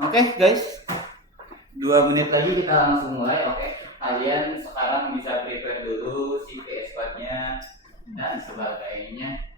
Oke guys, 2 menit lagi kita langsung mulai. Oke, kalian sekarang bisa prepare dulu si PS4-nya dan sebagainya.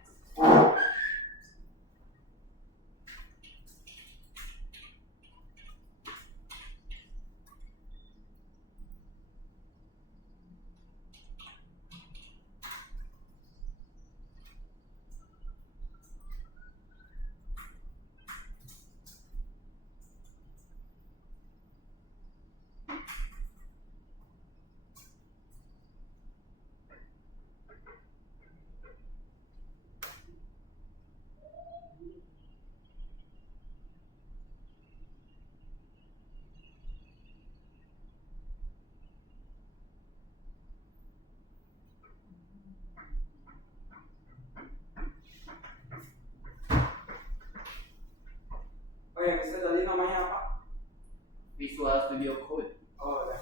Oh ya, bisa tadi namanya apa? Visual Studio Code. Oh ya.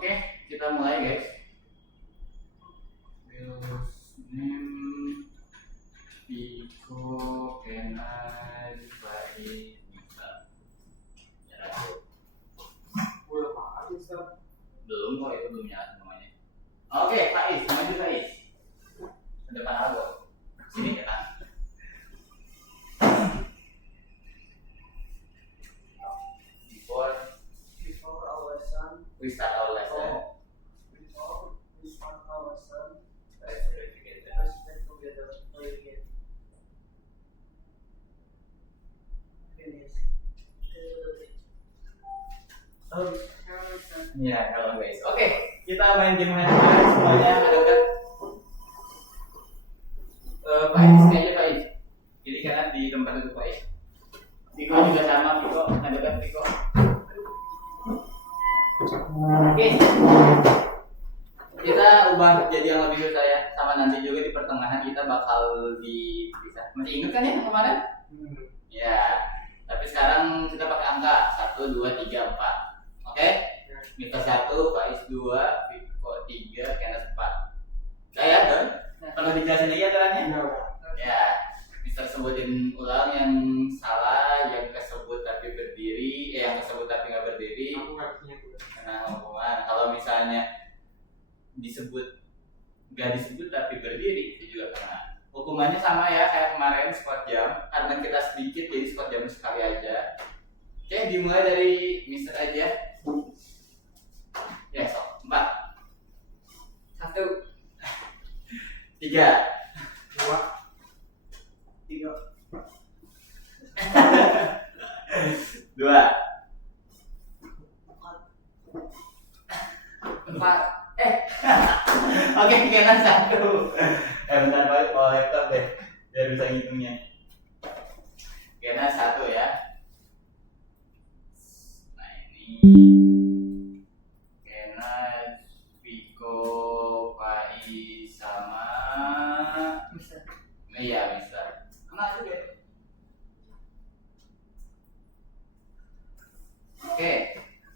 Oke, kita mulai guys. Build name Pico Kenas Baik bisa. Udah apa Ustaz? Belum kok, itu belum nyala semuanya. Oke, Faiz, maju Faiz. Ke depan aku. Sini kita. Before our son, We start our lesson. before we start our son, Let's pray together. let's pray together. Pray again. Finish. Ya, kalau guys. Oke, kita main game hand-to-hand semuanya dekat. Faiz, sini aja Faiz. Jadi kanan di tempat duduk Faiz. Piko juga sama, Piko dekat Piko. Oke, kita ubah jadi yang lebih susah ya. Sama nanti juga di pertengahan kita bakal dipisah. Masih ingat kan ya yang kemarin? Ya, tapi sekarang kita pakai angka 1, 2, 3, 4. Oke? Mita 1, Faiz 2, Piko 3, Kenas 4. Udah ya, Don? Perlu dijelasin lagi aturannya? Ya, Mister sebutin ulang yang salah, yang kesebut tapi berdiri, yang kesebut tapi nggak berdiri. Aku nggak punya tuh. Kena hukuman. Kalau misalnya disebut nggak disebut tapi berdiri, itu juga kena. Hukumannya sama ya kayak kemarin squat jam. Karena kita sedikit jadi squat jam sekali aja. Oke, dimulai dari Mister aja. Ya, sok 4, 1, 3, 2, 3, 2, 4. Oke, Kenan 1. Bentar balik bawa laptop deh biar bisa ngitungnya. Kenan 1 ya. Nah ini Kenan, Piko, Faiz sama Mister. Iya Mister. Kena aja deh. Oke,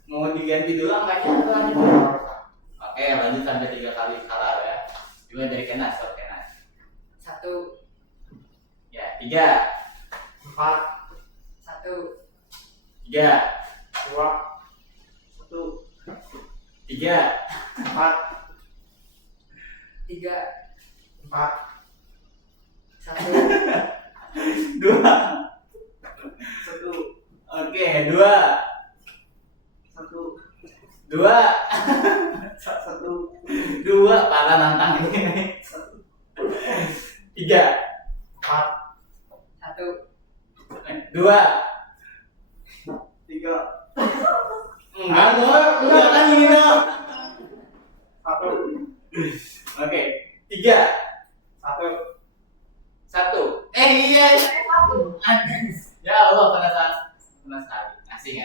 mau diganti dulu angkanya atau lanjut dulu? Oke, lanjut sampai 3 kali kalah ya. Juga dari Kenas, sok Kenas. 1, ya 3, 4, 1, 3, 2, 1, 3, 4, 3, 4, 1, 2. 1, Oke, 2, 1, 2, 1, 2. Parah nantang ini. 1, 3, 4, 1, 2. 3, Enggak dong, udah kan ini dong. 1, Oke, 3, 1. 1. Iya. Ya Allah, penasaran sekali. Asing.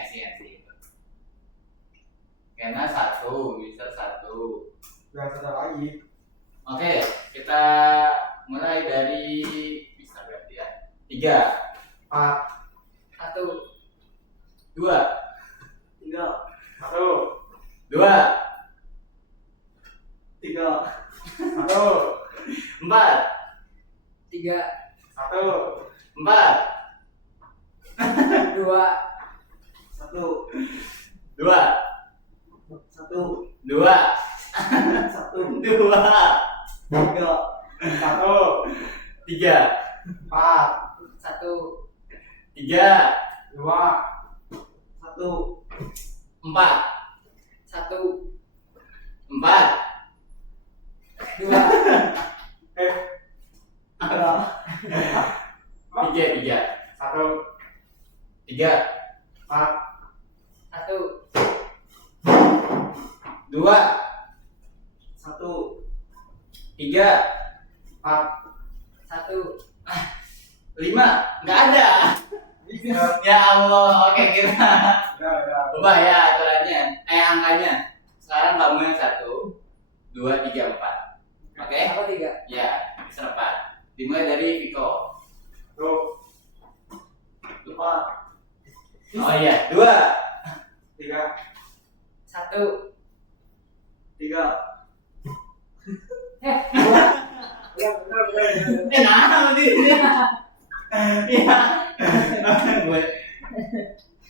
Kena 1, Mister 1. Jangan salah lagi. Oke, kita mulai dari bisa berarti ya. 3, 4, 1, 2, 3, 1, 2, 3, 1, 4, 3, 1, 4, 2, 1, 2, 1, 2, 1, 2, 3, 1, 3, 4, 1, 3, 2, 1, 4, 1, 4, 2, 3, 1, 3, 4, 1, 2, 1, 3, 4, 1, 5. Nggak ada. Ya Allah, oke kita udah. ubah ya aturannya. Angkanya. Sekarang kamu yang 1, 2, 3, 4. Oke? Apa 3? Ya, Mister 4. Dimulai dari Viko. 2, 4, Oh iya, 2, 3, 1, 3, nah, ini. Iya. Gue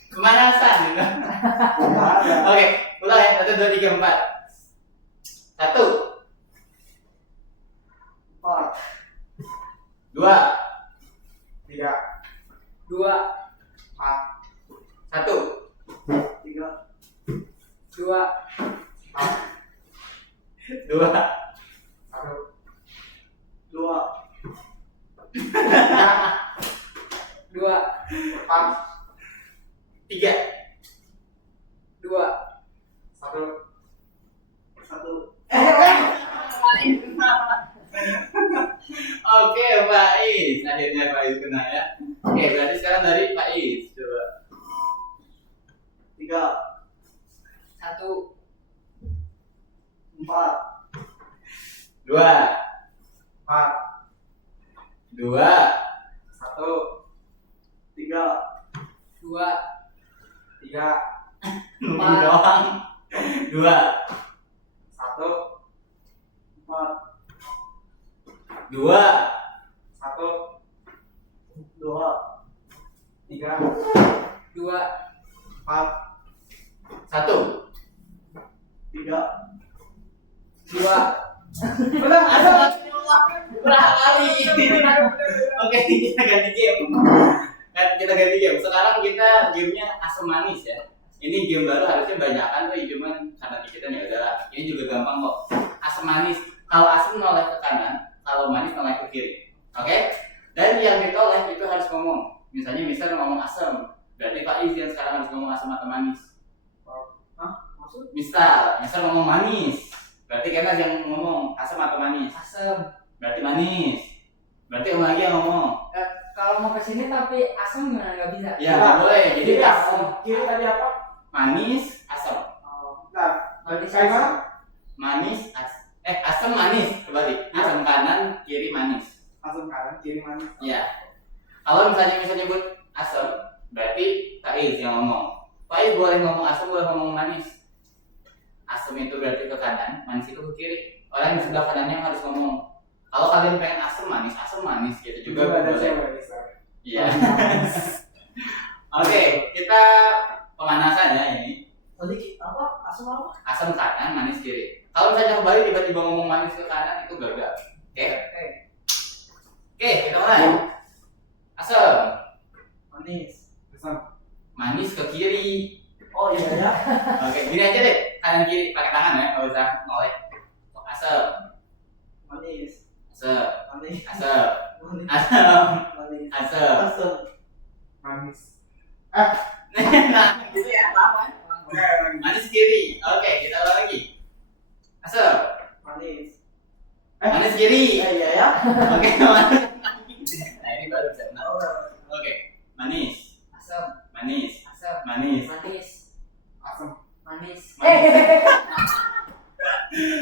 kemanasan gitu. Oke, ulang ya. 1, 2, 3, 4. 1, 4, 2, 3, 2, 4, 1, 3, 2, 4, 2, 1, 2, 2, 4, 3. 2. 1, 1. Oke, Pak Is. Akhirnya Pak Is kena ya. Oke, berarti sekarang dari Pak Is. Coba. 3, 1, 4, 2, 4, 2, 1, 3, 2, 3, nunggu doang. 2, 1, 4, 2, 1, 2, 3, 2, 4, 1. 3. 2. Belum ada. Berapa kali? Oke, kita ganti game. Kita ganti game. Sekarang kita gamenya asam manis ya. Ini game baru harusnya banyakan tuh, cuman karena kita ya udahlah. Ini juga gampang kok. Asam manis. Kalau asam noleh ke kanan, kalau manis noleh ke kiri. Oke? Dan yang ditoleh itu harus ngomong. Misalnya Mister ngomong asam, berarti Pak Is yang sekarang harus ngomong asam atau manis. Maksud? Mister ngomong manis. Berarti Kena yang ngomong asam atau manis. Asam. Berarti manis. Berarti Om lagi yang ngomong. Kalau mau kesini tapi asam gimana? Nggak bisa. Ya, nggak boleh. Jadi Kiri, asam, kiri tadi apa? manis, asam. Nah, Manis kayak mana? Manis, asam manis. Kembali. Asam kanan, kiri manis. Asam kanan, kiri manis. Ya. Kalau misalnya nyebut asam, berarti Pak Is yang ngomong. Pak Is boleh ngomong asam, boleh ngomong manis. Asam itu berarti ke kanan, manis itu ke kiri. Orang yang di sebelah kanannya harus ngomong. Kalau kalian pengen asam manis gitu juga ada boleh. cewek bisa. Iya. Oke, kita pemanasan ya ini. Tadi apa? Asam apa? Asam kanan, manis kiri. Kalau misalnya kembali tiba-tiba ngomong manis ke kanan itu gagal. Oke. Oke, kita mulai. Asam, Manis. Asam. manis ke kiri. Oh iya ya. Oke, gini aja deh. Kanan kiri pakai tangan ya, nggak usah noleh. Asam, Manis. asam. Manis. Asam. Manis. Asam. Manis. Asam. Asam. Manis. Nah, gitu ya. Manis kiri. Oke, kita ulang lagi. Asam. Manis. Manis kiri. Iya ya. Oke, manis. Nah, ini baru bisa benar. Oke, manis. Asam. Manis. Asam. Manis. Manis. Asam. Manis.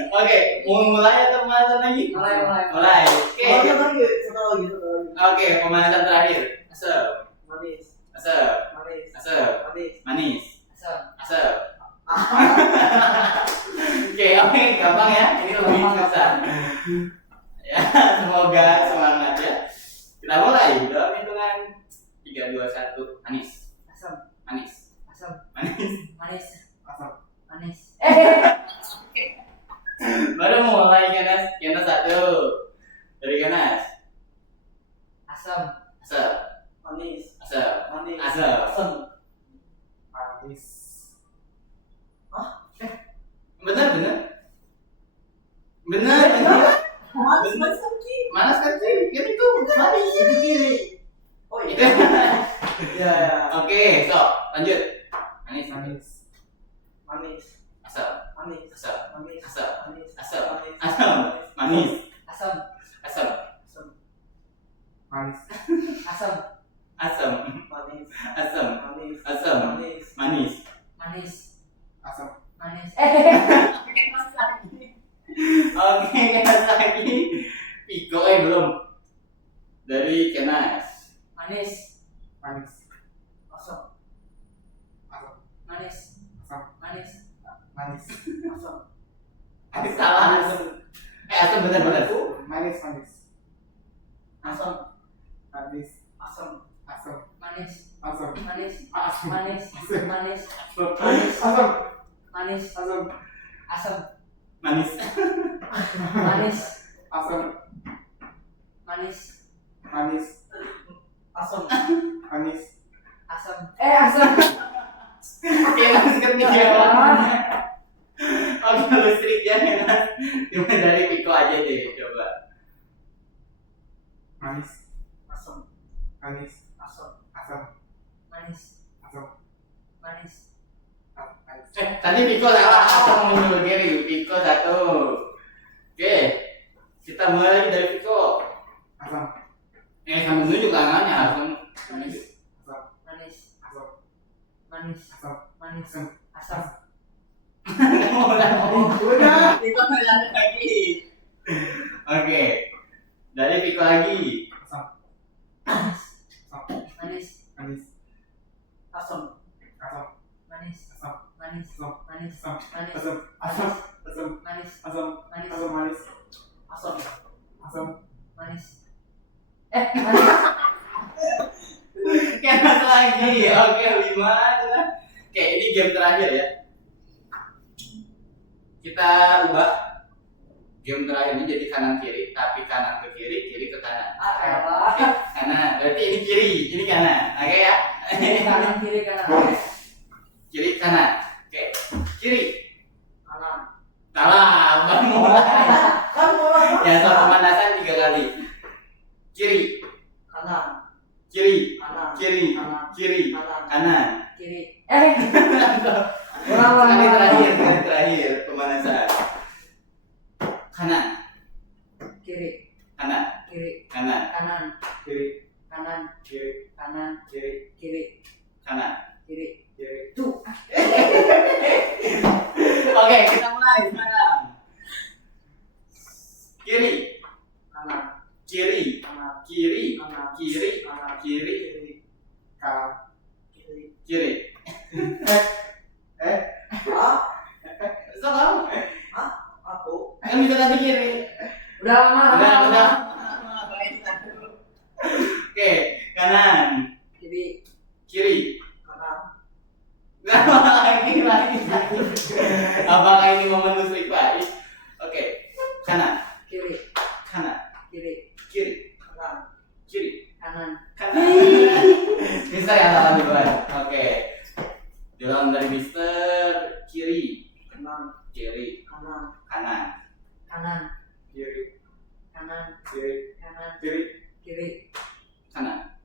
Oke, mau mulai atau pemanasan lagi? Mulai. Oke. Satu lagi. Oke, pemanasan terakhir. Asam. Manis. Asam. Manis. Asam. Manis. Manis. Asam. Asam. Oke, gampang ya. Ini lebih susah. Ya, semoga semangat ya. Kita mulai dalam hitungan 3, 2, 1. Manis. Asam. Manis. Asam. Manis. Manis. Asam. Manis. Baru mulai Ganas. Ganas 1. Dari Ganas. Asam. Asam. Manis. Asam. Manis. Asam. Asam. Manis. Benar. Manis. Manis lagi. Manas kan kiri. Kan itu manis. Itu kiri. Oh Itu. iya. Iya. Oke, so lanjut. Manis. Manis. Manis. Asam. Manis. Asam. Manis. Asam. Manis. Asam. Manis. Asam. Manis. Asam. Asam. Asam. Manis. Asam. Asam. Manis. Asam. Manis. Asam. Manis. Manis. Manis. Asam. Manis. Oke, Ganas lagi. Piko belum. Dari Kenas. Manis. Manis. Asam. Asam. Manis. Asam. Manis. Manis. Asam. Salah asam. Asam benar. Manis. Manis. Asam. Manis. Asam. Asam. Manis. Asam. Manis. Asam. Manis. Manis. Asam. Manis. Asam. Asam. Manis. Manis. Asam. Manis. Manis. Asam. Manis. Asam. Asam. Kenas ketiga. Oke, listrik ya Kenas. Cuma dari Piko aja deh, coba. Manis. Asam. Manis. Asam. Asam. Manis. Asam. Manis. Manis. Tadi Piko salah, asam mundur kiri. Piko 1. Oke, kita mulai lagi dari Piko. Asam. Sambil nunjuk tangannya langsung. Manis. Asam. Manis. Asam. Manis. Asam. Manis. Asam. Asam. Udah. Piko lagi. Oke, dari Piko lagi. Asam. Manis. Asam. Manis. Manis. Asam. Asam. Manis. Asam. Manis. Asam. Manis. Asam. Manis. Asam. Asam. Asam. Manis. Asam. Manis. Asam. Manis. Asam. Asam. Manis. Manis. Kenas lagi. Oke, 5. Oke, ini game terakhir ya. Kita ubah game terakhir ini jadi kanan kiri, tapi kanan ke kiri, kiri ke kanan. Elah. Kanan, berarti ini kiri, ini kanan. Oke ya? Kanan kiri kanan. Kiri kanan. Oke, kiri. Kanan. Salah, baru mulai. Kan mulai. Ya, so pemanasan 3 kali. Kiri, Kanan. kiri, Kanan. kiri, Kanan. kiri, Kanan. kanan. Kiri. Sekali terakhir pemanasan. Kanan, Kiri. kanan, Kiri. kanan, Kanan. Kiri. Kanan. Kiri. Kanan. Kiri. Kiri. kanan. Kiri. Kiri. Tuh. Oke, kita mulai sekarang. Kiri, Kanan. kiri, Kanan. kiri, Kanan. kiri, Kanan. kiri, Kiri. Kanan. Kiri. kiri. Ah, So kamu? aku. Kan bisa tadi kiri. Udah lama. Udah. Oke, kanan, Kiri. kiri. Kanan. Lagi. Apakah ini momen musrik Pak? Oke, kanan, Kiri. kanan, Kiri. kiri, Kanan. kiri, Kanan. kanan. Bisa ya salah duluan. Oke. Diulang dari Mister. Kiri, Kanan. kiri, Kanan. kanan, Kanan. Kiri. Kanan. kiri, kanan, kiri, kiri. Kanan.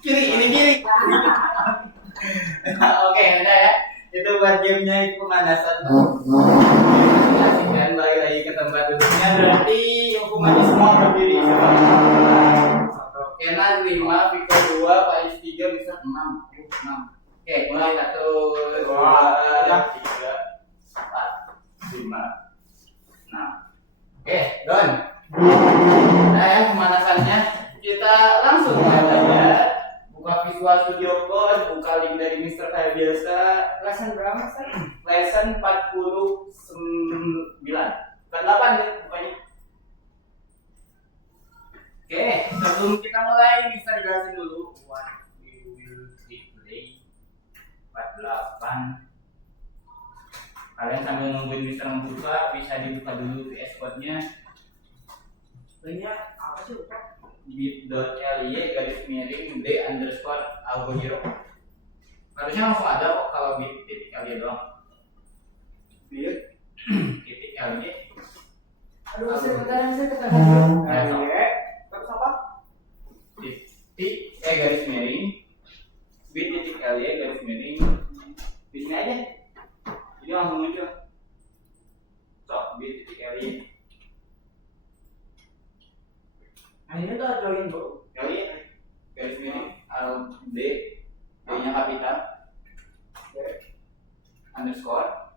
Kiri, ini kiri. Oke, udah ya. Itu buat gamenya, itu pemanasan. Asik, balik lagi ke tempat duduknya. Berarti hukumannya semua berdiri. satu, Kenan 5, Viko 2, Faiz 3, bisa 6. Oke, mulai 1, 2, 3, 4, 5, 6. Oke, Don. Nah ya, pemanasannya kita langsung mulai belajar. Buka Visual Studio Code, buka link dari Mr. kayak biasa. Lesson berapa, Sir? Lesson 49. 48 deh pokoknya. Oke, sebelum kita mulai bisa jelasin dulu what we will play 48. Kalian sambil nungguin Mister membuka, bisa dibuka dulu VS Code-nya. Linknya apa sih lupa? bit.ly/d_algohero. Harusnya langsung ada kok kalau bit.ly doang. bit.ly. Aduh, sebentar saya ketemu. Terus apa? bit.ly/. Di sini aja. Jadi langsung muncul. Sok bit.ly. Ini tuh join bro. Garis miring D-nya kapital, underscore.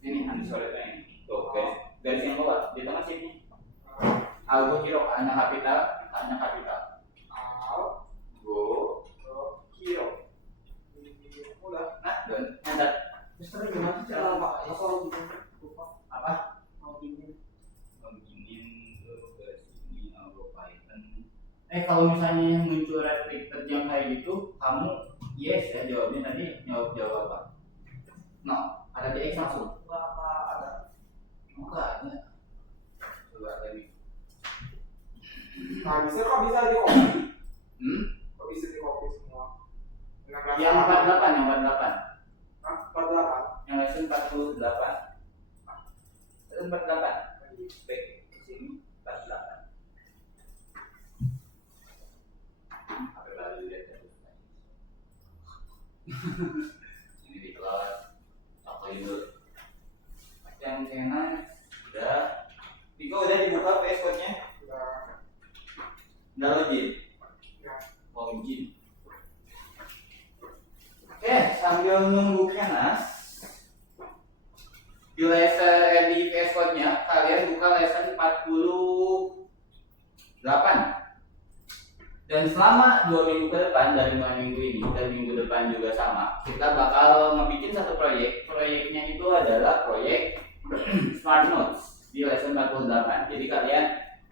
Ini underscore itu ini. Tuh, garis yang bawah di tengah sini. Algohero, A-nya kapital, A-nya kapital. Algohero. Udah. Nah, dan enter. Mister gimana sih cara apa? Asal gitu. Lupa. Apa? Mau gini. Beginin tuh ke sini Python. Kalau misalnya yang muncul restricted yang kayak gitu, kamu yes ya jawabnya tadi. Jawab apa? No, ada di X langsung. Enggak ada. Enggak ada. Coba tadi. nah bisa kok bisa di copy, kok bisa di copy semua. Yang 48, yang 48. Hah? 48. Yang lesson 48. Lesson 48. Baik, di sini 48. Apa baru lihat terus. Ini di kelas. Cokokin dulu. Yang kenan udah. Viko udah dibuka VS Code-nya? Udah login? Login. Oke, sambil nunggu Kenas di lesson di VS Code-nya, kalian buka lesson 48. Dan selama 2 minggu ke depan, dari 2 minggu ini dan minggu depan juga sama, kita bakal ngebikin satu proyek. Proyeknya itu adalah proyek Smart Notes di lesson 48. Jadi kalian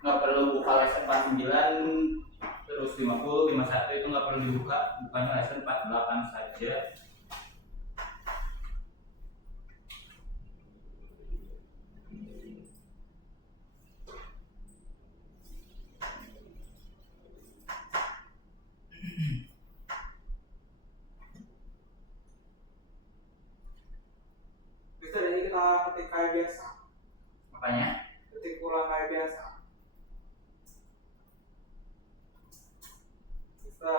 nggak perlu buka lesson 49 terus 50, 51 itu nggak perlu dibuka, bukanya lesson 48 saja. Bisa ini kita ketik kayak biasa, Makanya ketik ulang kayak biasa. Bisa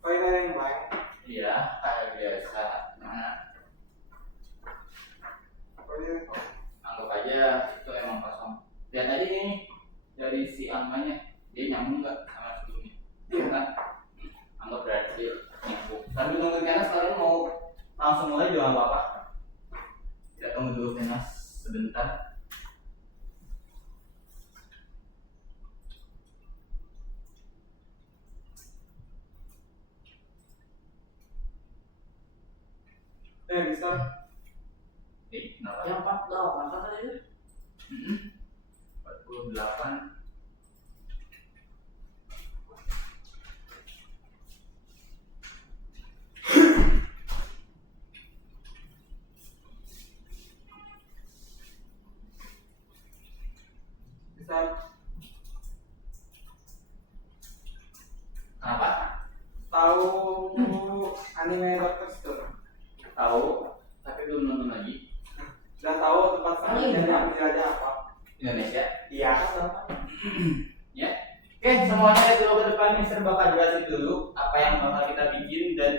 file yang blank. iya kayak biasa. Nah, Apa aja? anggap aja itu emang kosong. Lihat aja ini dari si angkanya, dia nyambung nggak sama sebelumnya? Iya kan? Anggap berarti nyambung. Sambil nunggu Kenas, kalian mau langsung mulai juga nggak apa-apa. Kita tunggu dulu Kenas sebentar. Bisa. Kenapa? Yang 48 kan tadi itu? 48. Bisa. Kenapa? Tahu anime Doctor Stone? Tahu, tapi belum nonton lagi. Dan tahu tempat Anime. selanjutnya penjelajahan apa? Indonesia. Iya. Ya. Oke, semuanya lihat dulu ke depan. Mister bakal jelasin dulu apa yang bakal kita bikin dan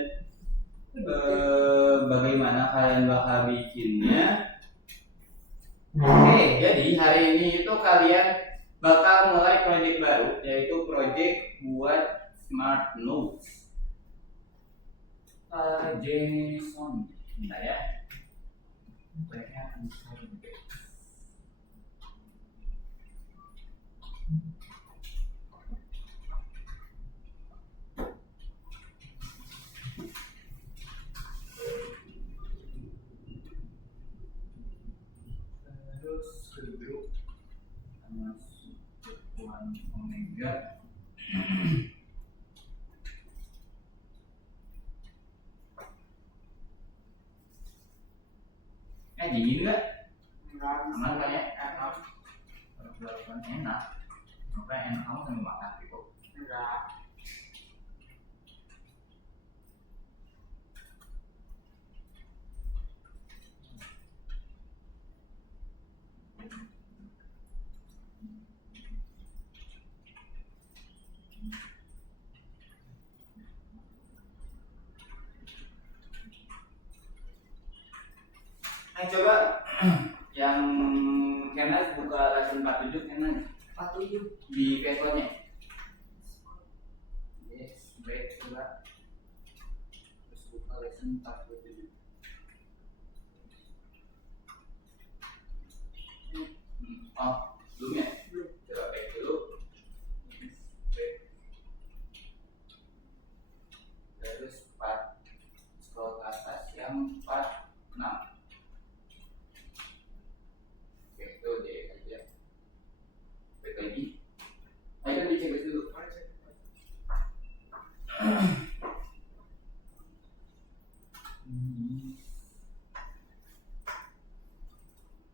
bagaimana kalian bakal bikinnya. Oke, jadi hari ini itu kalian bakal mulai project baru, yaitu project buat Smart Notes. Jason, bentar ya. Terus ke grup masuk ke Tuan Omega. Dingin nggak? Aman kan ya? Enak. Enak. Apa enak kamu sambil makan gitu? Enggak. Coba yang Kenas buka lesson 47 Kenas 47. di passwordnya. Yes, baik coba. Terus buka lesson 47. Oh, belum ya? Belum. Coba back dulu. Back. Terus 4 scroll ke atas yang 46. Itu deh aja. Baik lagi. Ayo kan dicek dulu.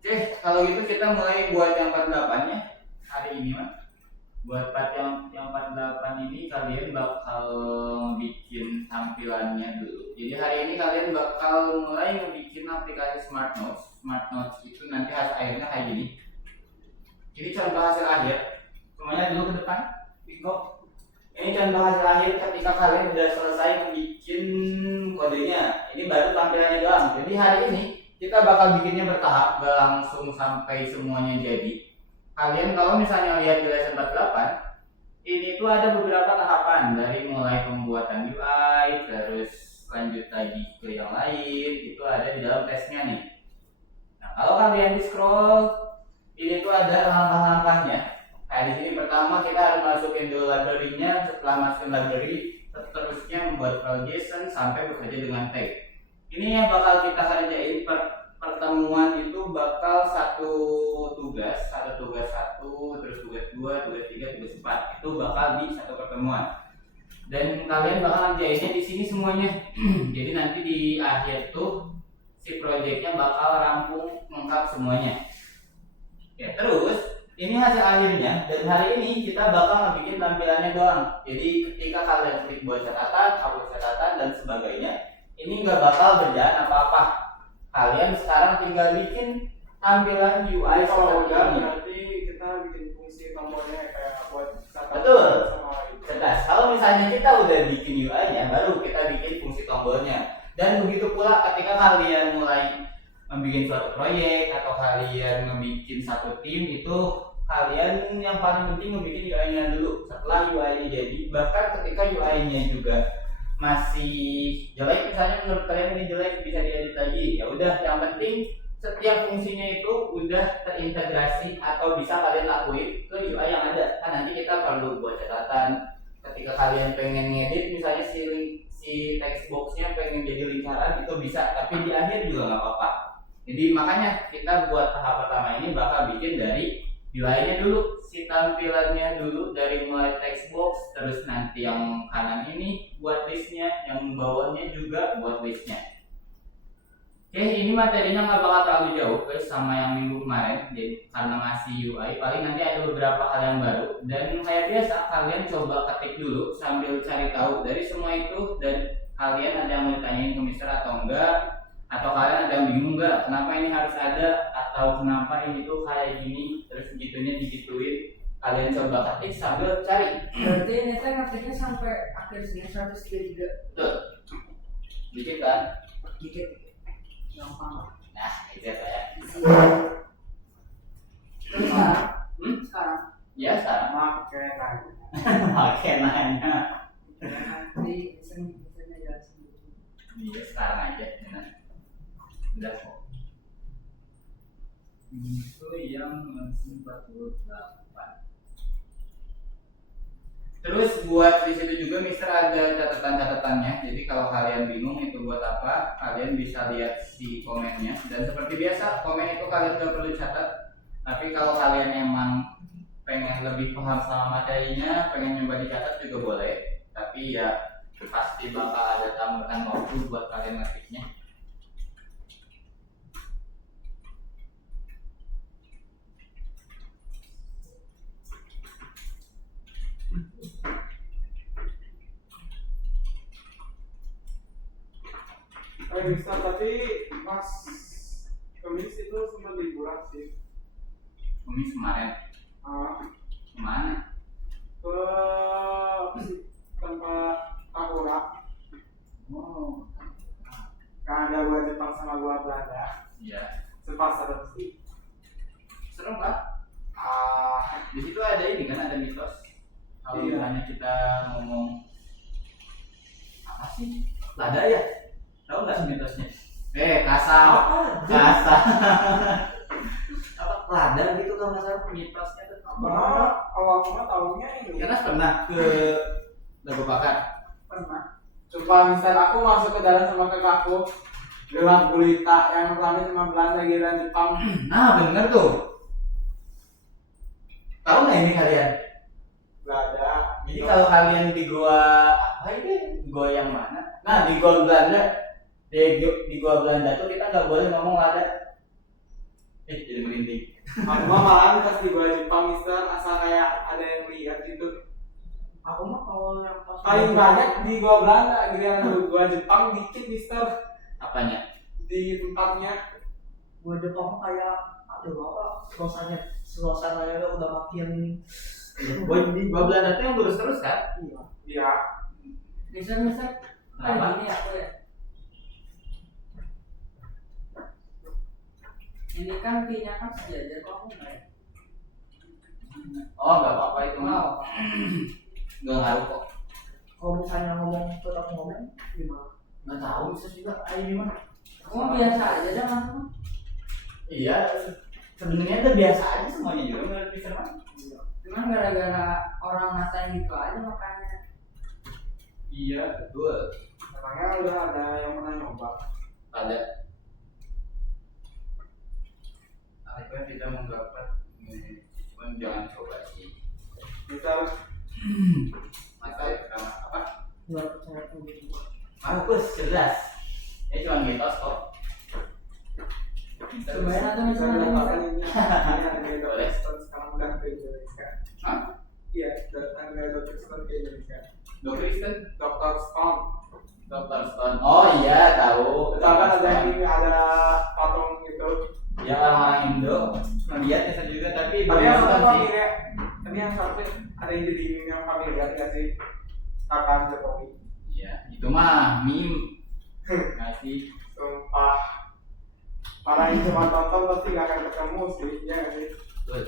Oke, kalau gitu kita mulai buat yang 48 ya. Hari ini mah. Buat part yang 48 ini kalian bakal bikin tampilannya dulu. Jadi hari ini kalian bakal mulai ngebikin aplikasi Smart Notes. Smart Notes itu nanti hasil akhirnya kayak gini. Ini contoh hasil akhir. Semuanya dulu ke depan. Bingo. Ini contoh hasil akhir ketika kalian udah selesai bikin kodenya. Ini baru tampilannya doang. Jadi hari ini kita bakal bikinnya bertahap, gak langsung sampai semuanya jadi. Kalian kalau misalnya lihat di lesson 48, ini tuh ada beberapa tahapan dari mulai pembuatan UI, terus lanjut lagi ke yang lain, itu ada di dalam tesnya nih. Nah, kalau kalian di scroll, ini tuh ada langkah-langkahnya. Kayak di sini pertama kita harus masukin dulu library-nya, setelah masukin library, seterusnya membuat file JSON sampai bekerja dengan tag. Ini yang bakal kita kerjain pertemuan itu bakal satu tugas 1, terus tugas 2, tugas 3, tugas 4 itu bakal di satu pertemuan. Dan kalian bakal ngerjainnya di sini semuanya. Jadi nanti di akhir tuh si projectnya bakal rampung lengkap semuanya. Ya terus ini hasil akhirnya dan hari ini kita bakal bikin tampilannya doang. Jadi ketika kalian klik buat catatan, hapus catatan dan sebagainya, ini nggak bakal berjalan apa-apa. Kalian sekarang tinggal bikin tampilan UI Kalau udah seperti ini. berarti kita bikin fungsi tombolnya kayak buat kata Betul. sama itu. Cerdas. Kalau misalnya kita udah bikin UI-nya, baru kita bikin fungsi tombolnya. Dan begitu pula ketika kalian mulai membuat suatu proyek atau kalian membuat satu tim, itu kalian yang paling penting membuat UI-nya dulu. Setelah UI-nya jadi, bahkan ketika UI-nya juga masih jelek, misalnya menurut kalian ini jelek, bisa diedit lagi, ya udah, yang penting setiap fungsinya itu udah terintegrasi atau bisa kalian lakuin ke UI yang ada. Kan nanti kita perlu buat catatan ketika kalian pengen ngedit, misalnya si text boxnya pengen jadi lingkaran, itu bisa, tapi di akhir juga nggak apa-apa. Jadi makanya kita buat tahap pertama ini bakal bikin dari UI-nya dulu, si tampilannya dulu, dari mulai text box, terus nanti yang kanan ini buat listnya, yang bawahnya juga buat listnya. Oke, ini materinya nggak bakal terlalu jauh guys sama yang minggu kemarin, jadi karena masih UI, paling nanti ada beberapa hal yang baru. Dan kayak biasa, kalian coba ketik dulu sambil cari tahu dari semua itu, dan kalian ada yang mau ditanyain ke Mister atau enggak, atau kalian ada yang bingung nggak kenapa ini harus ada, atau kenapa ini tuh kayak gini, terus gitunya digituin. kalian coba ketik sambil cari. Berarti ini teh ngetiknya sampai akhir sini 133. Betul. Dikit kan? Dikit. Gampang lah. Nah, itu ya saya. Terus sekarang? Sekarang? Ya sekarang Makai nanya. pakai nanya. Nanti bisa jelasin dulu. Iya sekarang aja. Nah. Udah kok. Itu yang 48. Terus buat di situ juga Mister ada catatan-catatannya. Jadi kalau kalian bingung itu buat apa, kalian bisa lihat si komennya. Dan seperti biasa, komen itu kalian gak perlu catat. Tapi kalau kalian emang pengen lebih paham sama materinya, pengen nyoba dicatat juga boleh. Tapi ya pasti bakal ada tambahan waktu buat kalian ngetiknya. Bisa tapi pas Kamis itu sempat liburan sih. Kamis kemarin kemana? Ke tempat Takura. Oh, Kan ada gua Jepang sama gua Belanda. iya. Sepasar sih. Serem Pak. Di situ ada ini kan, ada mitos. Kalau Iya. misalnya kita ngomong apa sih? Lada ya? Tahu nggak sih mitosnya? Kasam. Kasam. Apa lada gitu kalau nggak salah mitosnya tuh. Awal tahunya ini. Karena pernah ke Dago Bakar. Pernah. Coba misal aku masuk ke dalam sama kakakku, gelap gulita yang pertama cuma Belanda, giliran Jepang. Nah bener tuh. Tahu nggak ini kalian? Gak ada. Jadi kalau kalian di gua apa ini? Gua yang mana? Nah di gua Belanda. Di gua Belanda tuh kita nggak boleh ngomong lada. Jadi merinding. Aku mah malahan pas di gua Jepang Mister asal kayak ada yang lihat gitu. Aku mah kalau yang pas Paling banyak di gua Belanda, giliran gua Jepang dikit Mister Apanya? di tempatnya. gua Jepang kayak aduh apa suasananya udah makin Gua Belanda tuh yang lurus terus kan? iya. Iya. Bisa Kenapa? ini aku ya. Ini kan P-nya kan sejajar kok aku nggak ya? Oh nggak apa-apa itu mah. Wow. Nggak ngaruh kok. Kalau misalnya ngomong tetap ngomong gimana? Nggak tahu bisa juga. Ayo gimana? Aku mah biasa aja dah mas. Iya. Sebenarnya itu biasa aja semuanya juga menurut Mister Man. Cuman gara-gara orang ngatain gitu aja makanya. Iya betul. Emangnya udah ada yang pernah nyoba? Ada. Akhirnya kita menggapat cuman jangan coba sih. Misal Masalah sama apa? Buat percaya tuh gitu. Bagus, jelas. Ini cuma mitos kok. Cobain atau bisa misalnya dapatkan ini. Ini ada Boleh. Dokter sekarang udah ke Indonesia. Hah? Iya, ada Dokter Stone ke Indonesia. Dokter Kristen? Dokter Stone. Dokter Stone. Oh iya tahu. Kita kan ada ini ada patung gitu. Ya orang-orang Indo ngeliat bisa juga tapi Tapi yang belum satu sih. familiar, tapi yang satu ada yang jadi meme yang familiar nggak sih? Kakak Jokowi. Iya, itu mah meme. Ngasih. Sumpah. Para yang cuma tonton pasti nggak akan ketemu sih, ya nggak sih? Betul.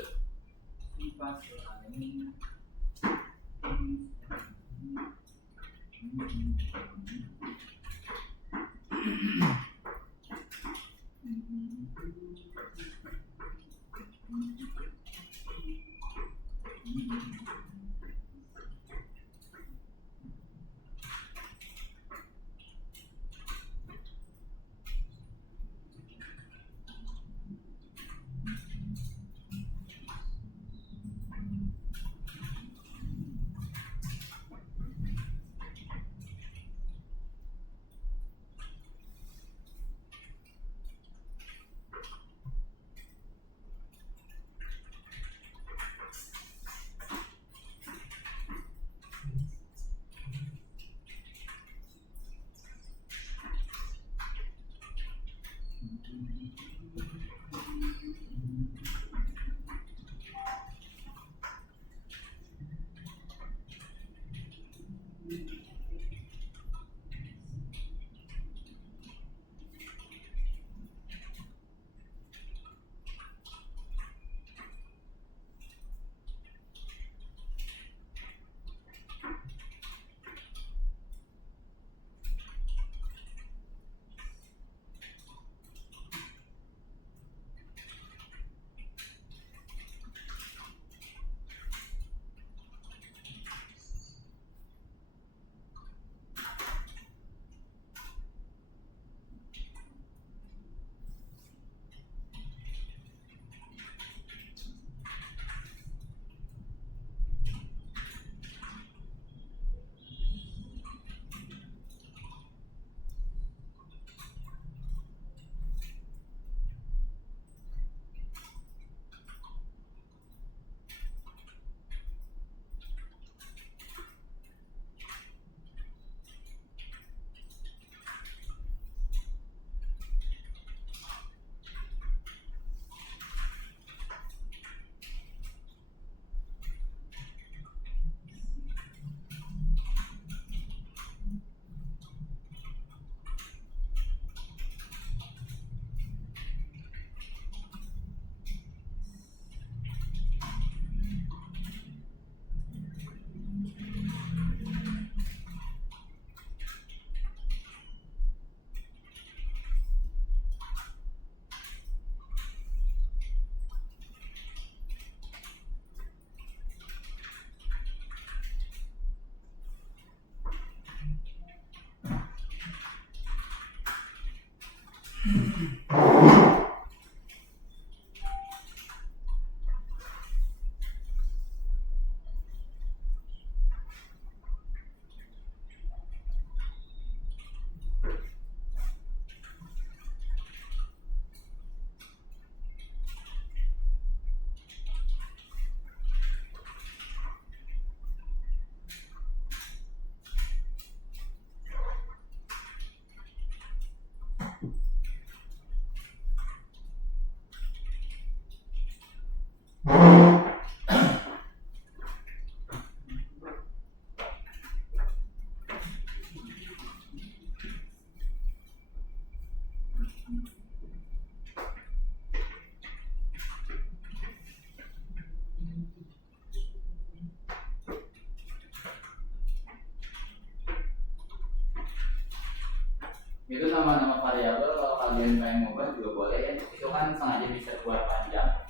Itu nama-nama variabel kalau kalian pengen ngubah juga boleh ya. Itu kan sengaja bisa keluar panjang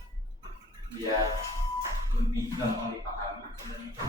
biar lebih gampang dipahami sebenarnya.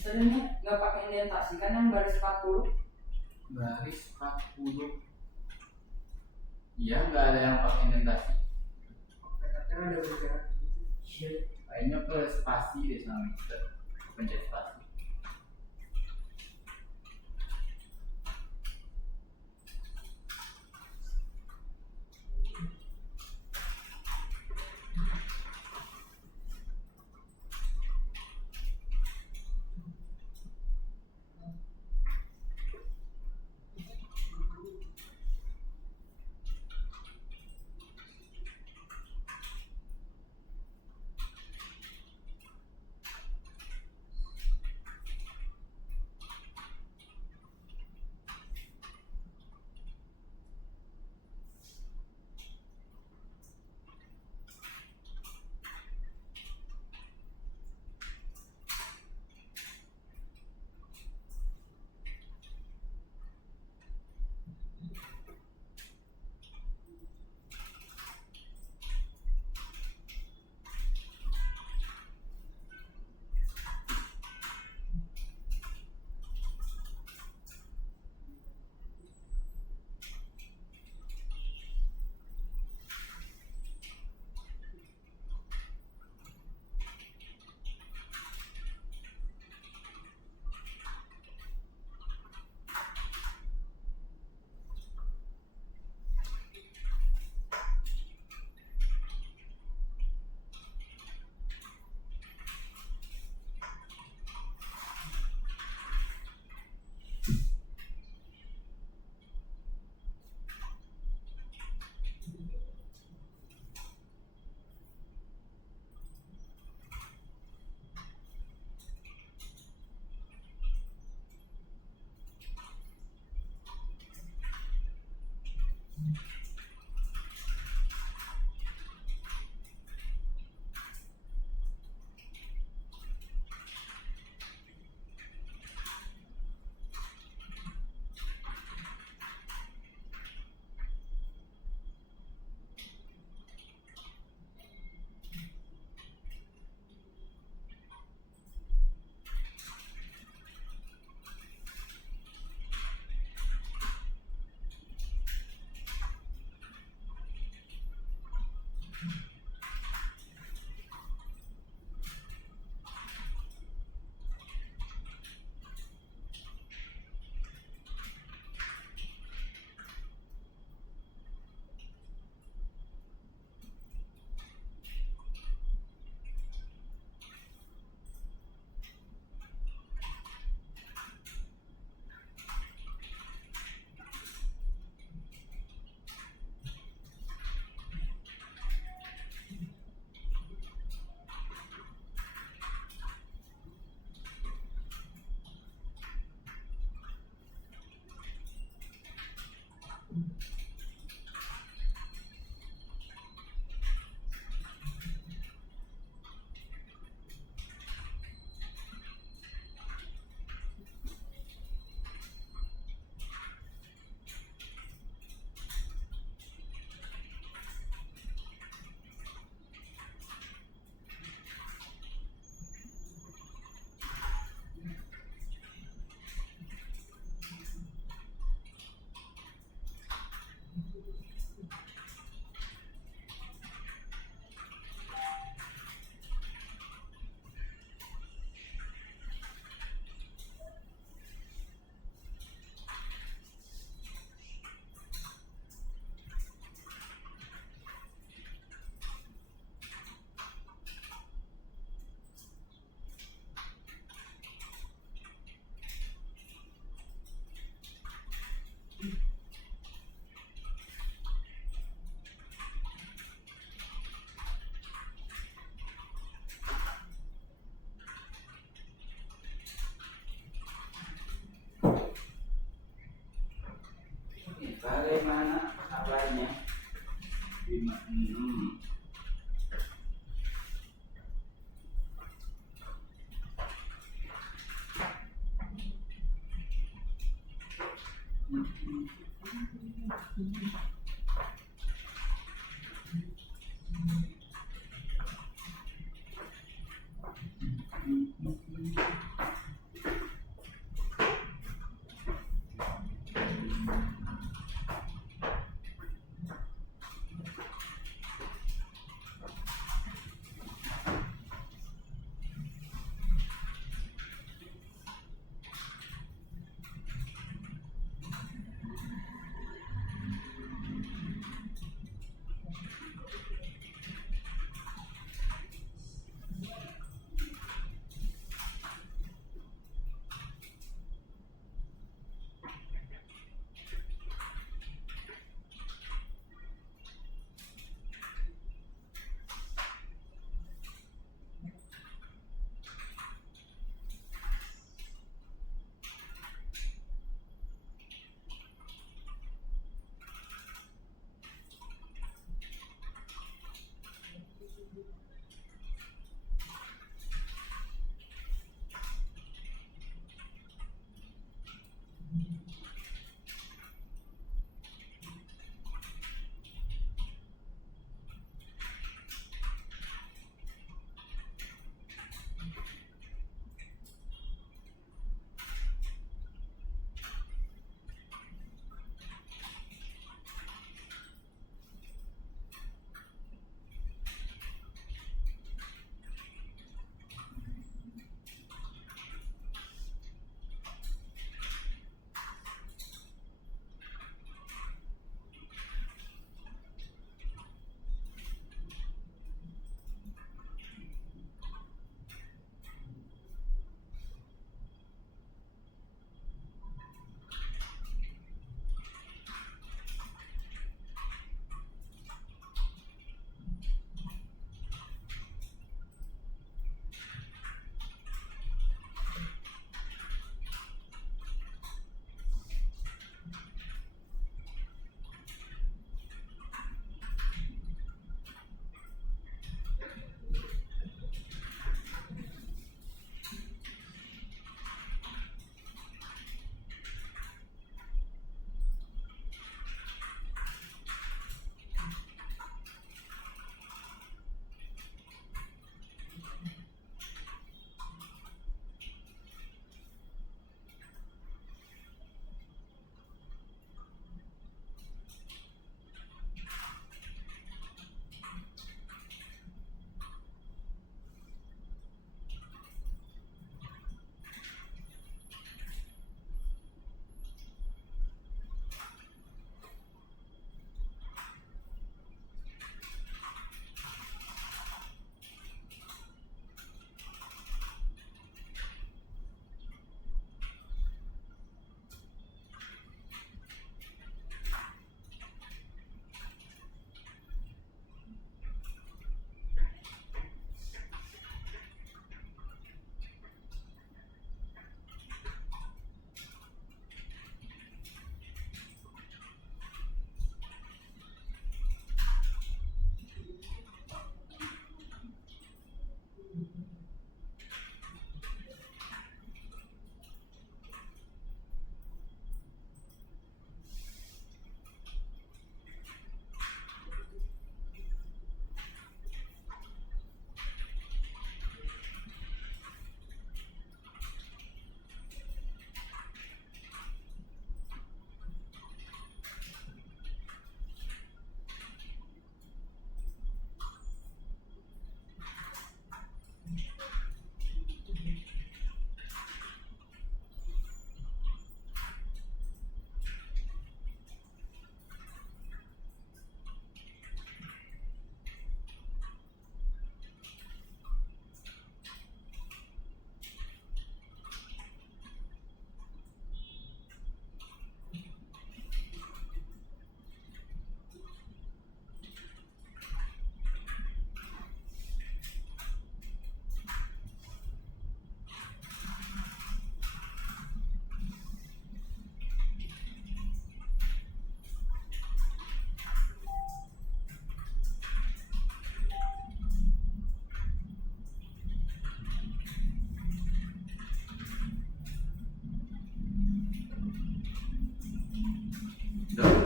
Misalnya nggak pakai indentasi kan yang baris 40. Baris 40. Iya, nggak ada yang pakai indentasi. Karena ada bergerak. Kayaknya ke spasi deh sama mixer. Pencet spasi. Bagaimana kabarnya? 56.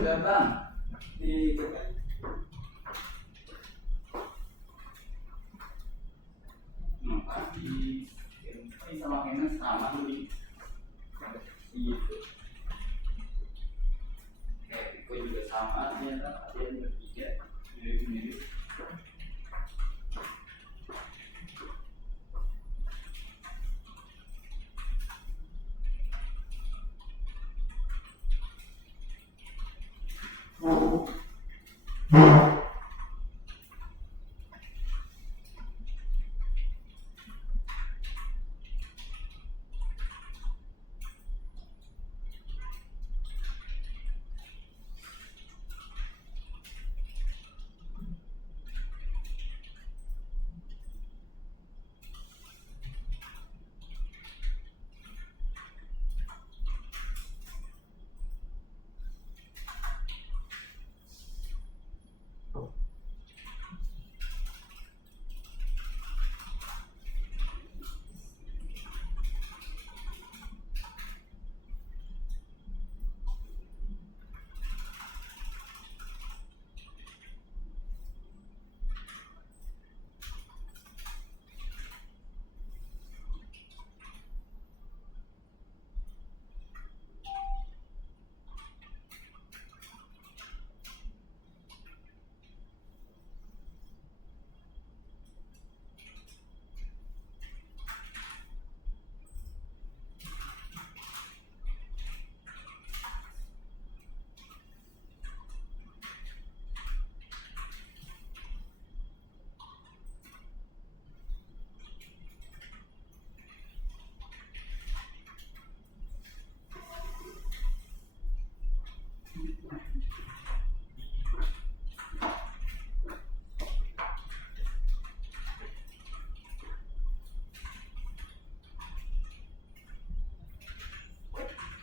udah bang. Di kan. Ini sama kayaknya sama lebih gitu. Kayak Piko juga sama ternyata dia bertiga mirip-mirip.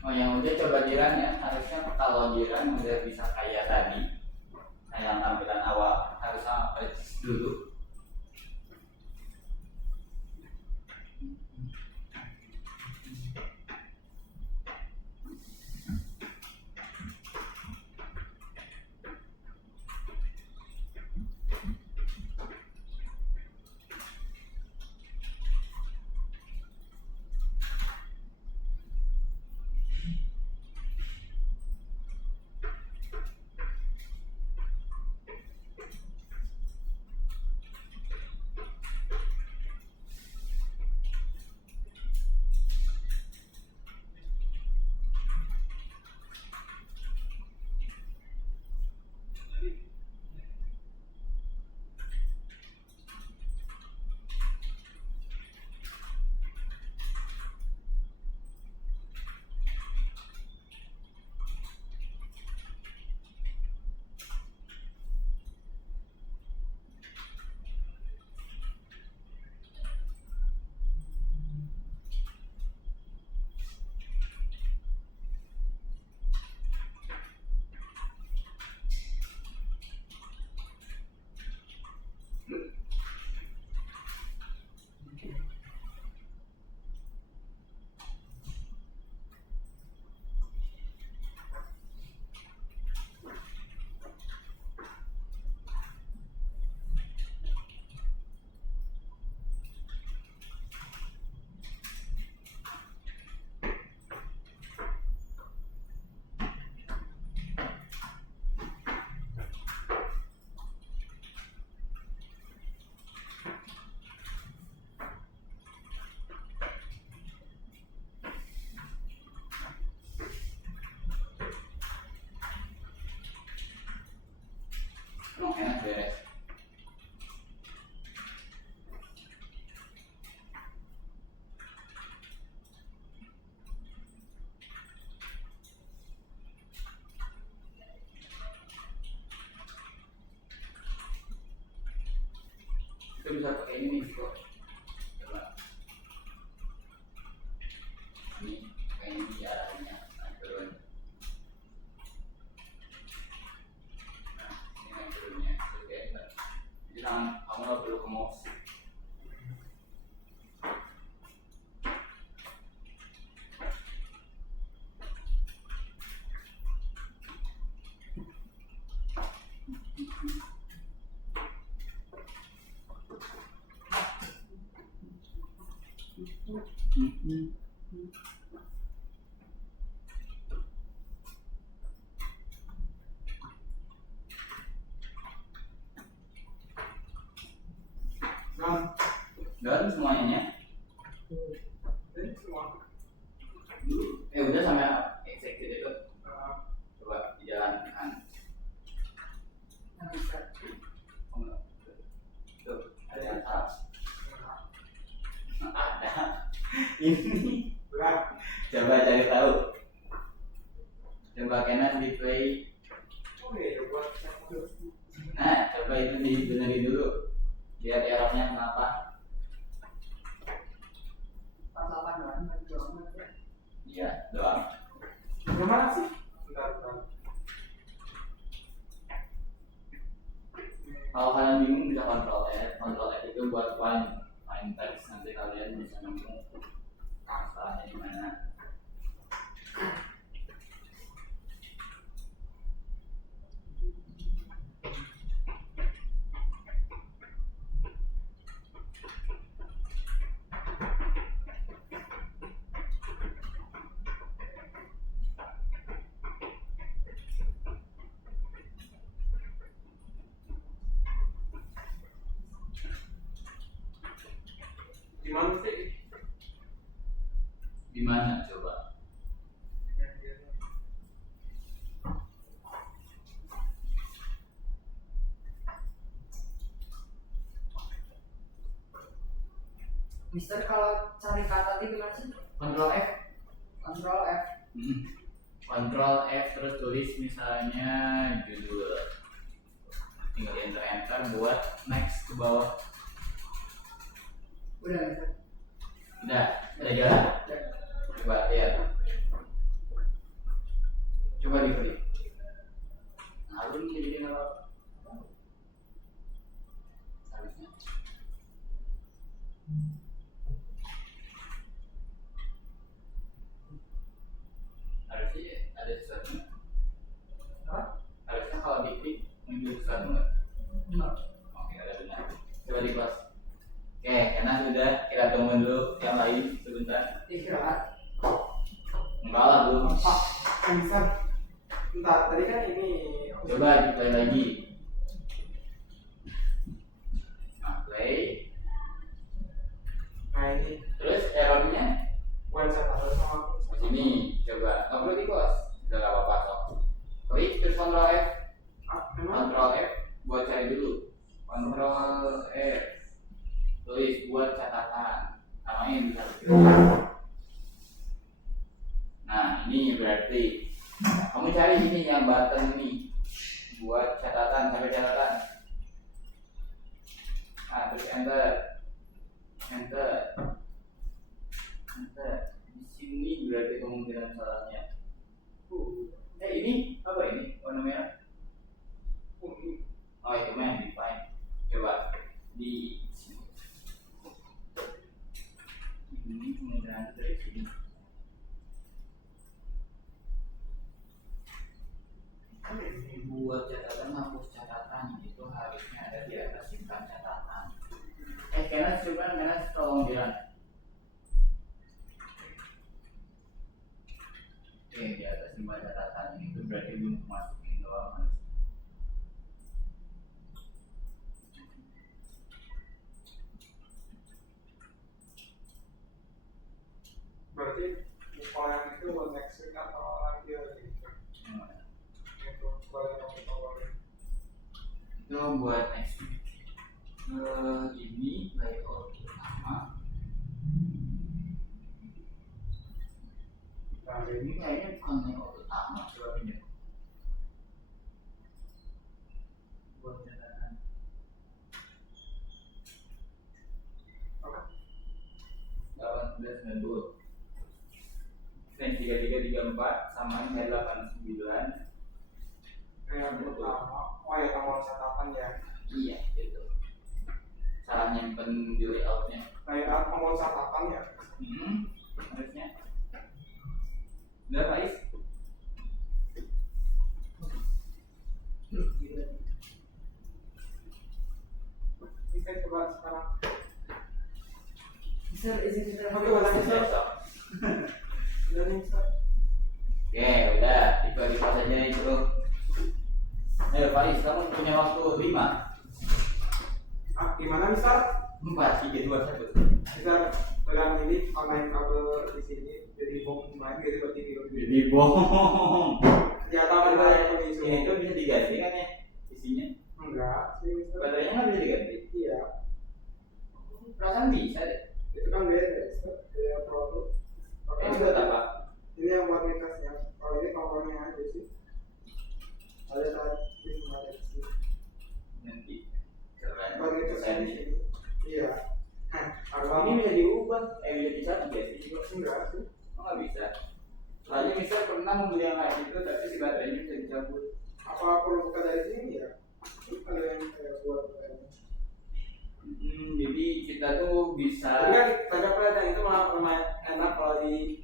Oh yang udah coba jiran ya, harusnya kalau jiran udah bisa kayak tadi, kayak tampilan awal harus sama persis dulu. Enak beres. Kita bisa pakai ini nih kok. Coba. Ini pakai ini di arahnya. Nah, turun. Nah, ini yang turunnya. Oke, jadi kamu nggak perlu ke mouse. Down semuanya. Ini semua. Udah sampai execute itu. Coba dijalankan. Tuh, ada yang salah. Ada. Ini. Berat. Coba cari tahu. Coba Kenan di play. Oh iya, buat siapa dulu? Nah, coba itu dibenerin dulu. Biar errornya kenapa? Pas 8 doang, Iya, doang. Gimana sih? Bentar. Kalau kalian bingung bisa kontrol F itu buat find text, nanti kalian bisa nemu masalahnya di mana. Gimana sih? Di mana coba? Mister kalau cari kata tadi gimana sih? Control F. Control F. Control F terus tulis misalnya judul. Tinggal enter buat next ke bawah. Udah. Udah jalan. Coba lihat. Coba di klik. Alun jadi nggak apa. Harusnya. Harusnya ada sesuatu. Apa? Harusnya kalau diklik muncul sesuatu nggak? Enggak. Oke, ada benar. Coba di close. Oke, karena sudah kita tunggu dulu yang lain sebentar. Istirahat. Enggak lah belum. Pak, bisa. Bentar, tadi kan ini. Coba di play lagi. Nah, play. Nah ini, Terus errornya bukan saya tahu sama. di sini. Coba. Nggak perlu di close. Udah nggak apa-apa kok. Klik terus Ctrl F. Memang Ctrl F buat cari dulu. Ctrl F. Tulis buat catatan. Namain bisa Nah, ini berarti kamu cari ini yang button ini buat catatan sampai catatan. Nah, terus enter. Di sini berarti kemungkinan salahnya. Ini apa ini? Warna merah. Oh, itu mah yang define. Coba di sini. Ini kemungkinan dari sini. Buat catatan, hapus catatan itu harusnya ada di atas simpan catatan. Kenas coba Kenas tolong bilang. Di atas simpan catatan itu berarti belum masukin doang. berarti kalau yang itu buat next week atau lagi gitu. Itu boleh Itu buat next week. Ini layout utama. Nah, Ini kayaknya bukan layout utama, coba pindah. Buat catatan. apa? 1890. Sen 3334 sama ini 89. Yang pertama, oh ya tombol catatan ya. Iya, gitu. Cara nyimpen di layoutnya. Layout tombol catatan ya. Harusnya. Benar, Faiz? Bisa coba sekarang. Mister, izin kita Oke, udah bisa. Besok. Udah nih, Ustaz. Oke, udah. Dipa saja itu. Ayo, Faiz, kamu punya waktu 5. Gimana, Mister? 4, 3, 2, 1. Bisa pegang ini, main kabel di sini, jadi bom main gitu buat TV. Jadi bohong. Ternyata kan kayak pemicu. Ini tuh bisa diganti kan ya isinya? Enggak, sih bisa. Baterainya nggak bisa diganti. Iya, Perasaan bisa deh. itu kan beda, beda produk. Ini buat apa? Ini yang buat ngecasnya. Kalau ini kompornya aja sih. Ada tadi kemarin sih. Nanti keren. Buat ngecasnya di sini. Iya. Ini bisa diubah, bisa dicabut ya sih? Enggak sih. Oh, nggak bisa. Soalnya misal pernah membeli yang kayak gitu, tapi si baterainya bisa dicabut. Apa perlu buka dari sini ya? Ada yang saya buat kayaknya. Jadi kita tuh bisa. Tapi kan banyak pelatihan itu malah lumayan enak kalau di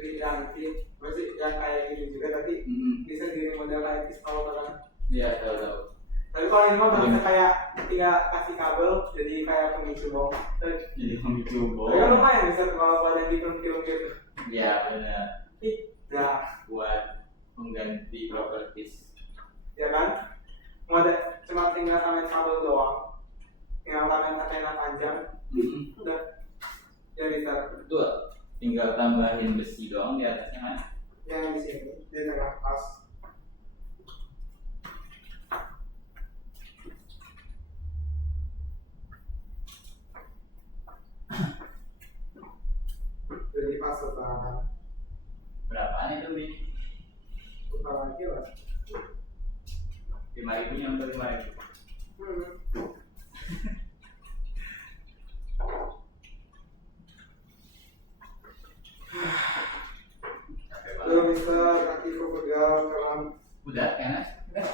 yang masih yang kayak gini juga, tapi bisa di model kayak pistol kan. Iya, tahu. Tapi kalau ini mah bisa kayak tinggal kasih kabel jadi kayak pemicu dong. Jadi pemicu Tapi kan lumayan bisa kalau buat yang di film gitu. Iya benar. Tidak, Buat mengganti properties. ya kan? Model cuma tinggal tambahin kabel doang, tinggal tambahin antena panjang, udah jadi bisa. Betul. Tinggal tambahin besi doang di atasnya kan. Yang di sini di tengah pas. Jadi pas lebaran, Berapaan itu beli? buka lagi lah. 5.000 nyampe 5.000. Capek banget. Belum bisa kakiku pegang kelam. Udah, enak. Udah.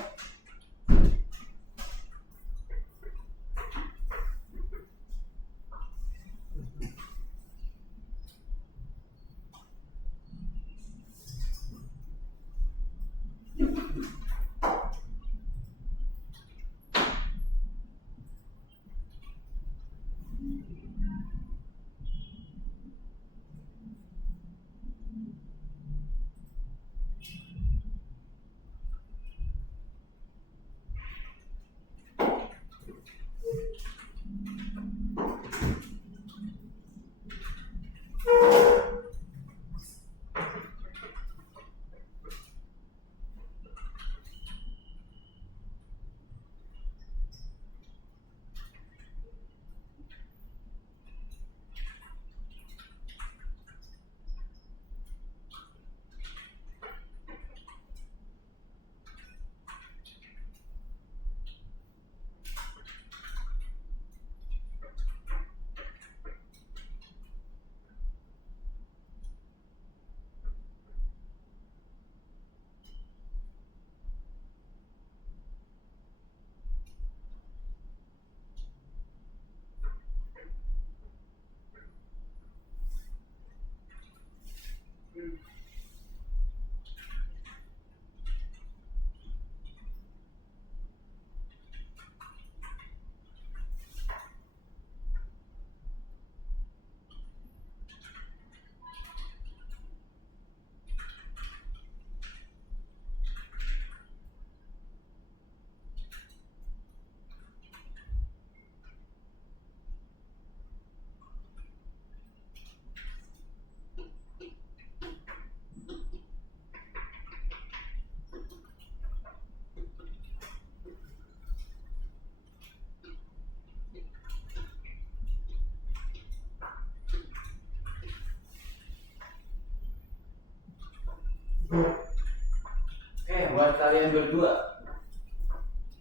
Buat kalian berdua,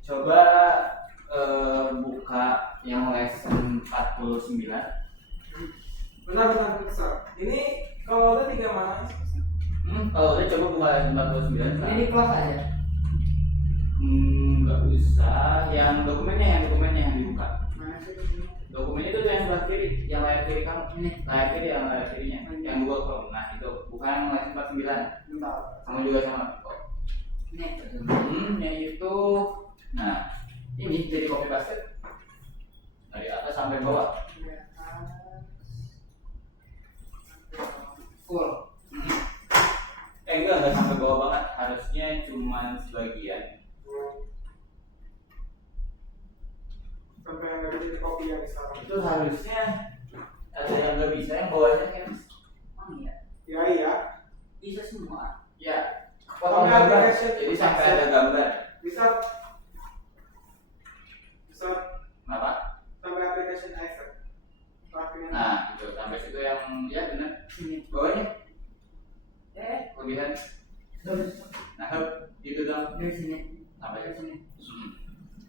coba buka yang lesson 49. Benar besar. Ini kalau udah 3 mana? Kalau udah coba buka lesson 49. Ini di close aja. Nggak usah. Yang dokumennya yang dibuka. Mana sih? Dokumennya itu tuh yang sebelah kiri, yang layar kiri kamu. Ini. Layar kiri, yang layar kirinya, yang Google Chrome. Nah itu, bukan lesson 49. Bentar. Sama juga sama Viko. Ini. Yang itu, nah ini jadi copy paste dari atas sampai bawah. Full. Enggak sampai bawah banget, harusnya cuma sebagian. Sampai yang ada di kopi yang sekarang. Itu itu harusnya ada yang nggak bisa, yang bawahnya kan? Oh iya, Iya. bisa semua. Ya, Potong gambar. application. Jadi sampai ada gambar. Bisa Apa? sampai application effect. Lakuin. Nah, itu sampai situ yang ya benar. Sini. Bawahnya kelebihan. Nah, itu dong Dari sini. sampai Dari situ. sini.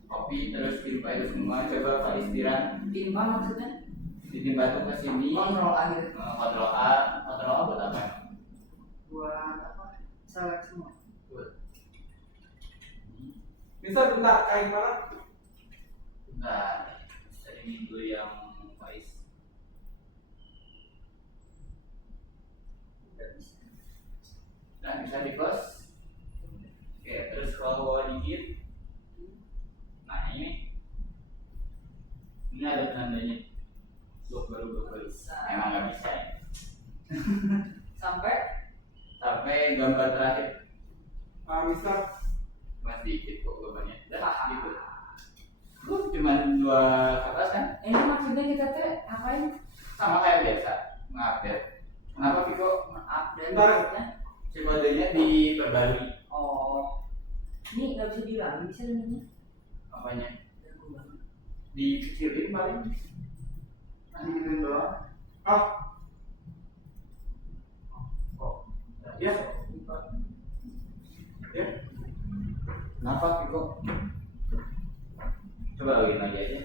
Kopi terus timpa itu semua, coba palistiran Timpa maksudnya? ditimpa tuh ke sini. Kontrol akhir. Kontrol A buat apa? Buat apa? Select semua. Bisa bentar kain mana? Nah, dari minggu yang Faiz. Nah, bisa di close. Oke, terus scroll bawah dikit. Nah, ini ada tandanya. Baru. Emang nggak bisa ya. Sampai gambar terakhir. Bisa. Mas dikit kok gambarnya. Dah, gitu. Cuman 2 kertas kan? Ini maksudnya kita teh ngapain? Sama kayak biasa, ngupdate. Kenapa Viko? Update Bentar. maksudnya? Si kodenya diperbarui. Oh, ini nggak bisa diulangi, bisa ini? Apanya? Dikecilin paling. Nanti gituin doang. Ya. Ya. Kenapa Viko? Coba login lagi aja.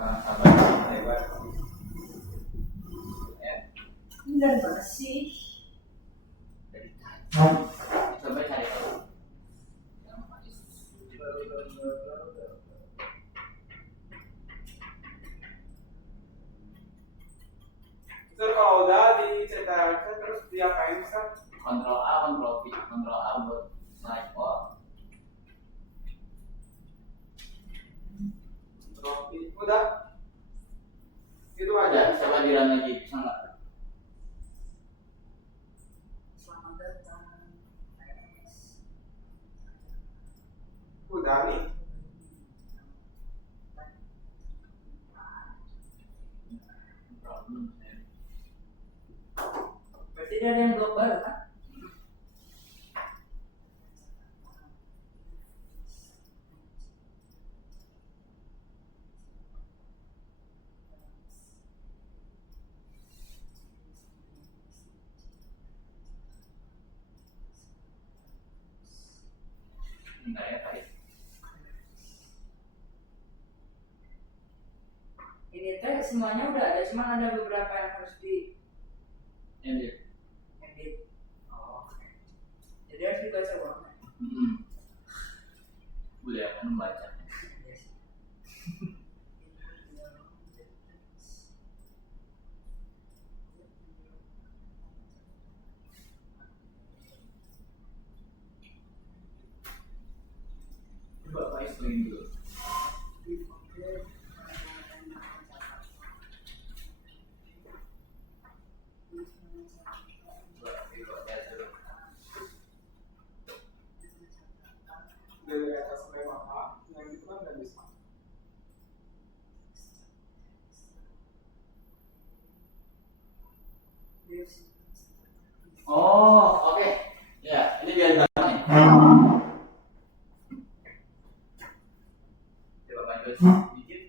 Sabar, lebar. Ya. Ini dari mana sih? Coba cari tahu. Terus kalau udah diceritain terus diapain Ustaz? Kontrol A, kontrol V, kontrol A buat select all. Udah. Itu aja. Coba di run lagi, bisa nggak? Selamat datang. Udah nih. Berarti ada yang blok baru kan? Bentar ya, Pak. Ini teh semuanya udah ada, cuma ada beberapa yang harus di Edit. edit. Oh, oke. Jadi harus dibaca ulang. Boleh akan membaca. Yes. Coba Pak login dulu. Coba Viko lihat dulu. Dari atas sampai bawah, yang itu kan nggak bisa. Oh, oke. Ya, ini biar gampang nih. Coba maju sedikit.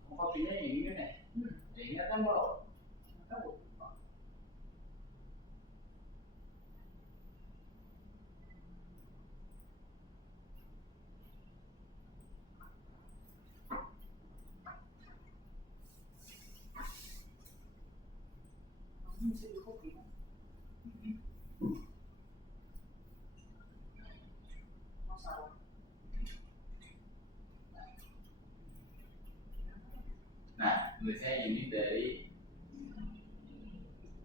Kamu kopinya yang ini nih. Yang ini kan bawah. Tahu. Bisa di copy kan? Masalah. Nah, tulisnya ini dari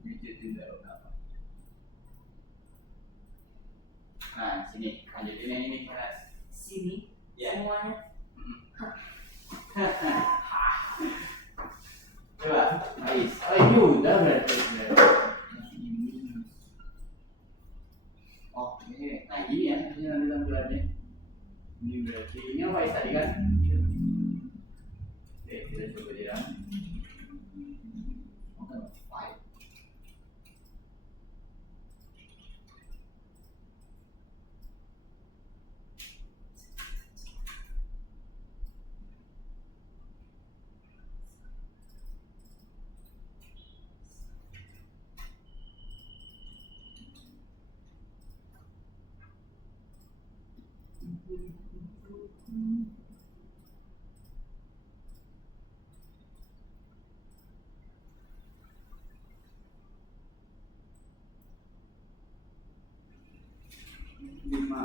widget Tinder apa? Nah, sini lanjutin yang ini keras. Sini Ya. semuanya. Ini berarti ini apa tadi kan? Oke, kita coba dia. Oke, baik. Lima.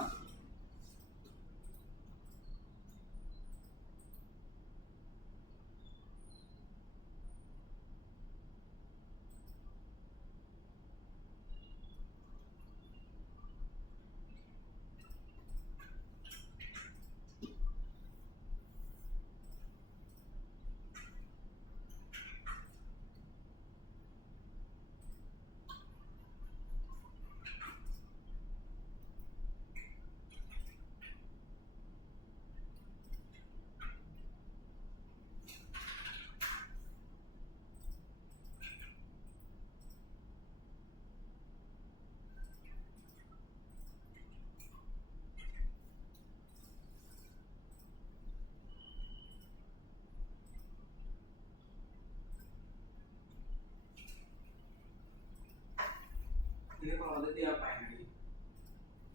Ini kalau udah diapain nih?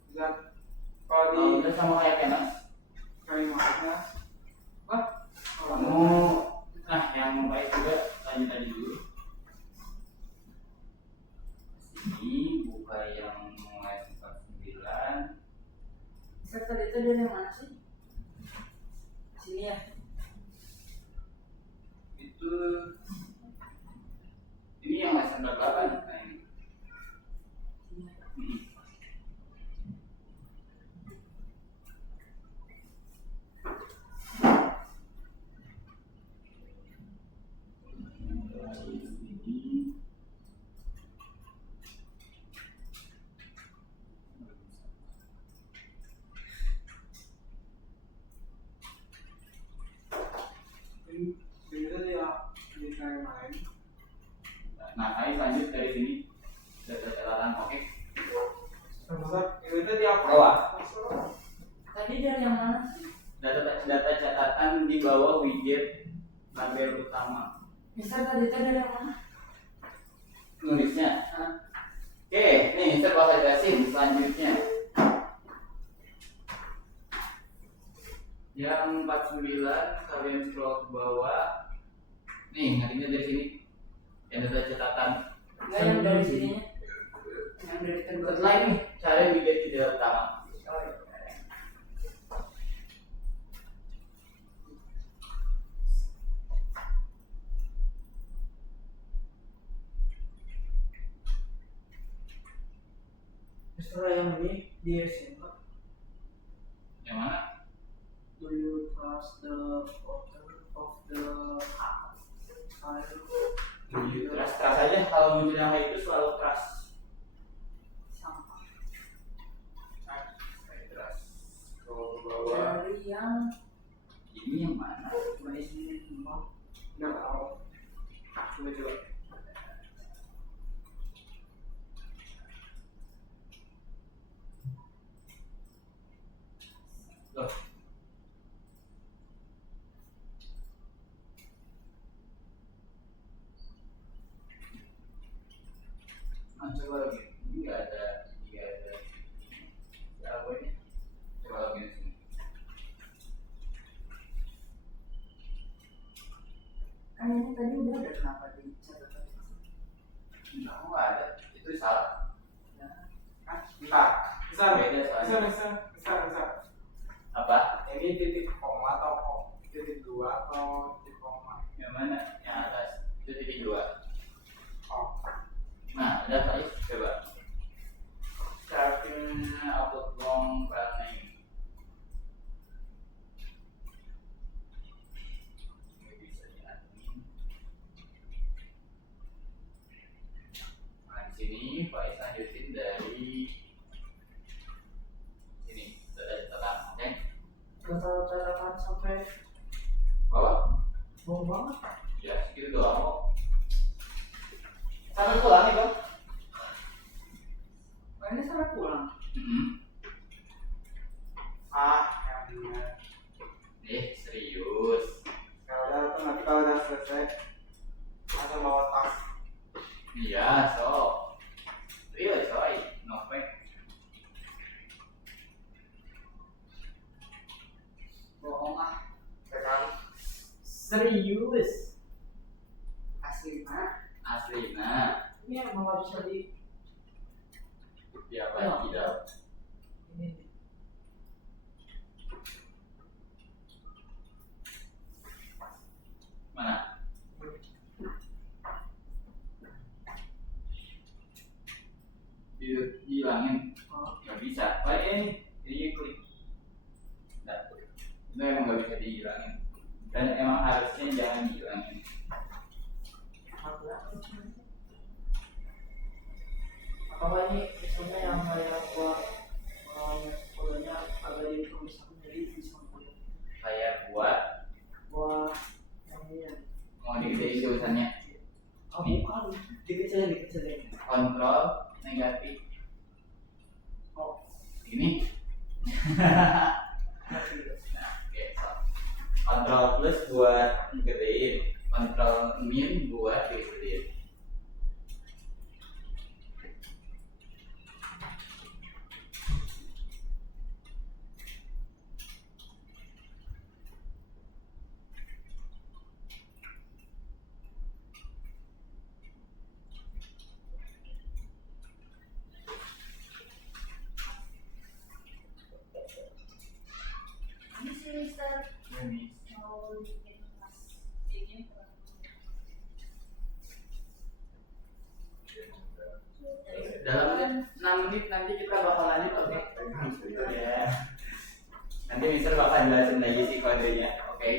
Bisa kalau di Kalau udah sama kayak Kenas, kali maksudnya wah kamu nah yang baik juga lanjut aja dulu. Sini buka yang mulai 49. Set tadi itu dari mana sih? Sini ya. Itu ini yang masih 48. Nah, ini. Hmm. ini bisa dia di kali main. Nah, kami lanjut dari sini. Data catatan, oke. Besar, ini tadi apa? Bawah. Tadi dari yang mana sih? Data catatan di bawah widget tabel utama. Mister tadi itu dari yang mana? Nulisnya. Oke, nih saya bakal jelasin selanjutnya. Yang 49 kalian scroll ke bawah. Nih, ngetiknya dari sini. Yang data catatan. Enggak yang dari sininya. Yang dari kedua. Setelah ini cari widget video utama. Oh, iya. Mister yang ini di SMA. Yang mana? Do you trust the author of the file? Trust aja. Kalau muncul yang kayak itu selalu trust. Sampah. Trust. Scroll ke bawah. Dari yang Ini yang mana? coba di sini dulu. Nggak tahu. Coba. Loh. Coba lagi. Ini nggak ada. Apa ini? Coba lagi di sini. Kan ini tadi udah ada, kenapa di catatan? Nggak ada. Itu salah. Bentar, besar, Beda soalnya. besar. Apa? Ini titik koma atau titik dua atau titik koma? Yang mana? Yang atas. Itu titik 2. Oh, Nah, ada apa? Coba. Starting upload long file name. Ini bisa di admin. Nah, di sini Faiz lanjutin dari sini. Sudah ditekan, oke? sampai Bawah. bau banget. Ya, segitu doang kok. Sampai pulang itu. Ini sampai pulang. Yang bener. Serius. Kalau tuh nanti kalau udah selesai langsung bawa tas. Iya, so. Real coy, no fake. Bohong ah. Sekali Serius. asli mah. Asli, nah. Ini emang nggak bisa di Ya, apa tidak? ini. Mana? Hilangin. Nggak bisa. Ini klik. Nah, itu emang nggak bisa dihilangin. Dan emang harusnya jangan dihilangin. Apa ini misalnya yang kayak buat kodenya agak dipermisahkan jadi bisa Kayak buat buat yang ini ya. mau digedein tulisannya. Oh bukan, dikecilin. Kontrol negatif. Oh, Ini. Nah, oke, so. Kontrol plus buat gedein, kontrol min buat digedein. Ini sih Mister Ini. mau bikin mas bikin Dalam 6 menit nanti kita bakal lanjut, oke? Ya. Nanti Mister bakal jelasin lagi sih kodenya, oke?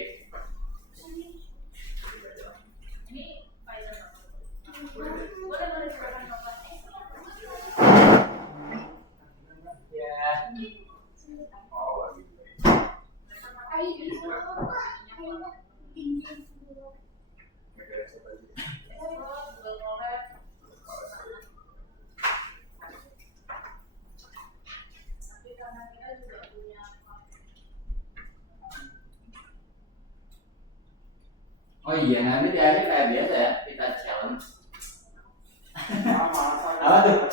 ini Pfizer boleh silakan bapak. Ya. Oh, gitu. Oh iya, nanti di akhir kayak biasa ya, kita challenge. Apa tuh?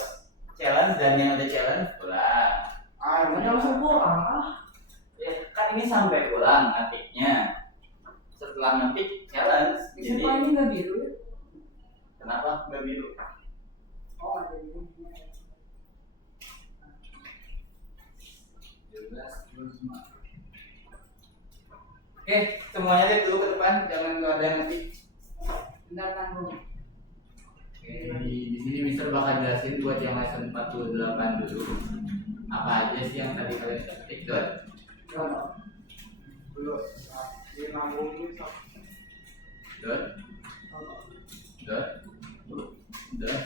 Challenge dan yang ada challenge pulang. emang langsung pulang Ya, kan ini sampai pulang ngetiknya. Setelah ngetik challenge. Jadi ini nggak biru ya? kenapa nggak biru? Oh ada biru. Oke, semuanya lihat dulu ke depan, jangan ada ngetik. Bentar tanggung. Oke, di sini Mister bakal jelasin buat yang lesson 48 dulu. Apa aja sih yang tadi kalian ketik, Dot? Belum. Di lambung ini Dot? Dot? Dot?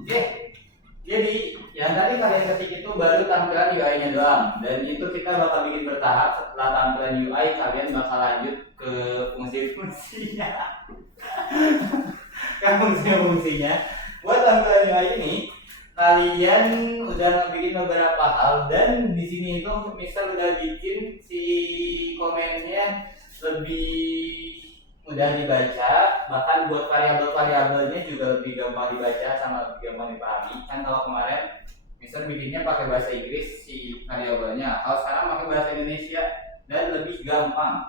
Oke, jadi yang tadi kalian ketik itu baru tampilan UI-nya doang. Dan itu kita bakal bikin bertahap. Setelah tampilan UI, kalian bakal lanjut ke fungsi-fungsinya. Ke fungsi-fungsinya. Buat tampilan UI ini, kalian udah bikin beberapa hal. Dan di sini itu Mister udah bikin si komennya lebih mudah dibaca, bahkan buat variabel-variabelnya juga lebih gampang dibaca sama lebih gampang dipahami. Kan kalau kemarin Mister bikinnya pakai bahasa Inggris si variabelnya, kalau sekarang pakai bahasa Indonesia dan lebih gampang.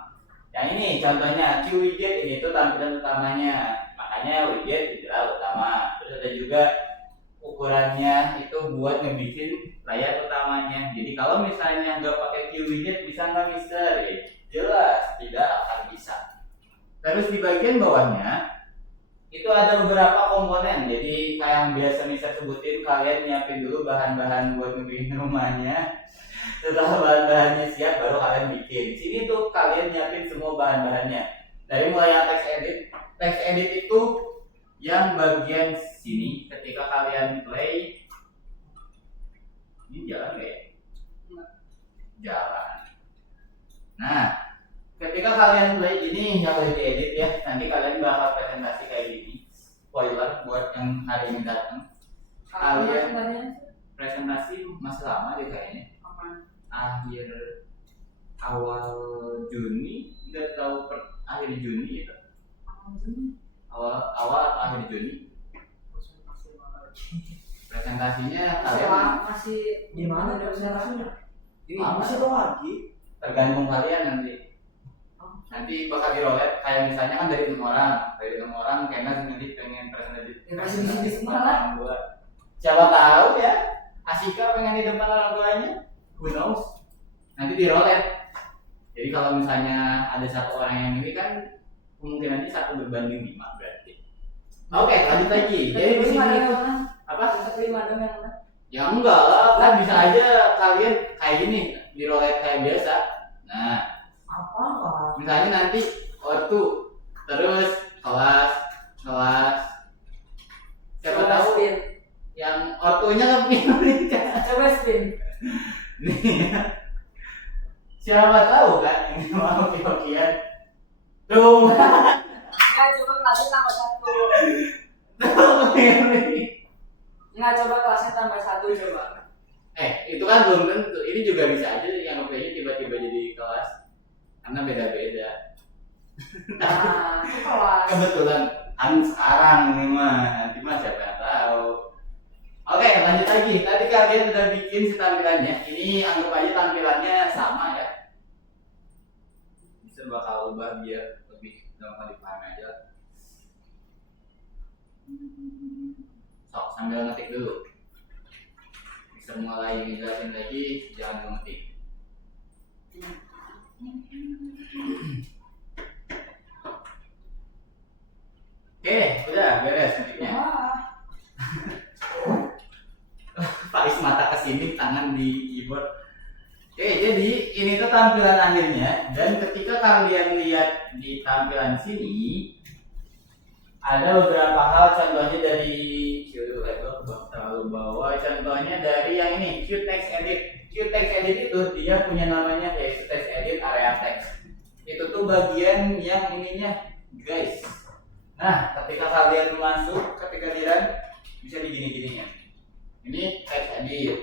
Yang ini contohnya Q-widget, ini tuh tampilan utamanya, makanya widget adalah utama. Terus ada juga ukurannya itu buat ngebikin layar utamanya. Jadi kalau misalnya nggak pakai Q-widget bisa nggak Mister? Jelas tidak akan bisa. Terus di bagian bawahnya itu ada beberapa komponen. Jadi kayak yang biasa Mister sebutin, kalian nyiapin dulu bahan-bahan buat ngebikin rumahnya. Setelah bahan-bahannya siap baru kalian bikin. Sini tuh kalian nyiapin semua bahan-bahannya. Dari mulai yang text edit itu yang bagian sini ketika kalian play ini jalan nggak ya? Jalan. Nah, kalian play ini yang udah diedit ya, nanti kalian bakal presentasi kayak gini. Spoiler buat yang hari ini datang. Kalian presentasi masih lama deh kayaknya. Akhir awal Juni, nggak tahu akhir Juni gitu. Awal atau akhir Juni. Presentasinya kalian masih Gimana presentasinya? Apa? Masih tahu lagi. tergantung kalian nanti. Nanti bakal dirolet kayak misalnya kan dari 6 orang karena nanti pengen presentasi. kasih di semua. Siapa tahu ya, Asika pengen di depan orang tuanya, who knows? Nanti dirolet. Jadi kalau misalnya ada satu orang yang ini kan kemungkinannya 1 berbanding 5 berarti. Oke, lanjut lagi. Jadi di sini apa? Ya enggak lah, kan bisa aja kalian kayak gini dirolet kayak biasa. Nah, Apa? misalnya nanti waktu terus kelas siapa tahu yang ortunya kepilih kan. Coba spin. Nih, siapa tahu kan ini mau hokian tuh. Coba kelasnya tambah 1. Tuh pilih. Nggak, coba kelasnya tambah 1 coba. Itu kan belum tentu. Ini juga bisa aja yang nge-play-nya tiba-tiba jadi kelas karena beda-beda. Nah, itu kelas. Kebetulan kan sekarang ini mah, nanti mah siapa yang tahu. Oke, lanjut lagi. Tadi kalian udah bikin si tampilannya. Ini anggap aja tampilannya sama ya. Bisa bakal ubah biar lebih gampang dipahami aja. Sok sambil ngetik dulu. Bisa mulai ngejelasin lagi, jangan ngetik. Oke, udah beres ngetiknya. Faiz mata kesini, tangan di keyboard. Oke, jadi ini tuh tampilan akhirnya. Dan ketika kalian lihat di tampilan sini, ada beberapa hal. Contohnya dari terlalu bawah. Contohnya dari yang ini, Qtext Edit. Qtext Edit itu dia punya namanya yaitu text edit area text. Itu tuh bagian yang ininya, guys. Nah, ketika kalian masuk, ketika di run, bisa digini-gininya. Ini text edit.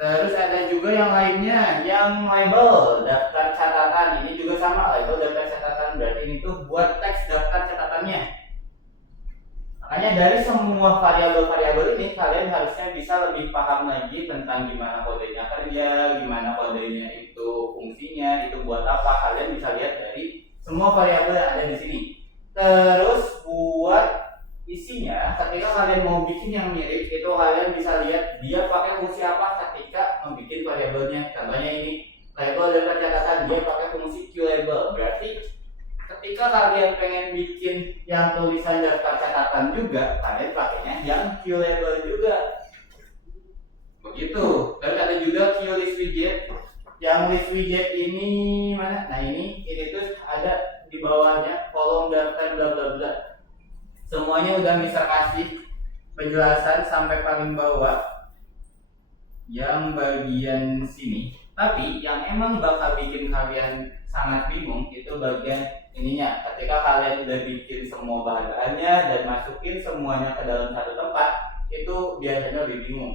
Terus ada juga yang lainnya, yang label daftar catatan. Ini juga sama, label daftar catatan. Berarti ini tuh buat teks daftar catatannya. Makanya dari semua variabel-variabel ini kalian harusnya bisa lebih paham lagi tentang gimana kodenya kerja, gimana kodenya itu fungsinya, itu buat apa. Kalian bisa lihat dari semua variabel yang ada di sini. Terus buat isinya, ketika kalian mau bikin yang mirip itu kalian bisa lihat dia pakai fungsi apa ketika membuat variabelnya. Contohnya ini label daftar catatan, dia pakai fungsi QLabel. Berarti ketika kalian pengen bikin yang tulisan daftar catatan juga, kalian pakainya yang QLabel juga. Begitu. Terus ada juga QList widget. Yang list widget ini mana? Nah ini tuh ada di bawahnya kolom daftar bla bla bla. Semuanya udah Mister kasih penjelasan sampai paling bawah. Yang bagian sini. Tapi yang emang bakal bikin kalian sangat bingung itu bagian ininya. Ketika kalian udah bikin semua bahan-bahannya dan masukin semuanya ke dalam satu tempat, itu biasanya lebih bingung.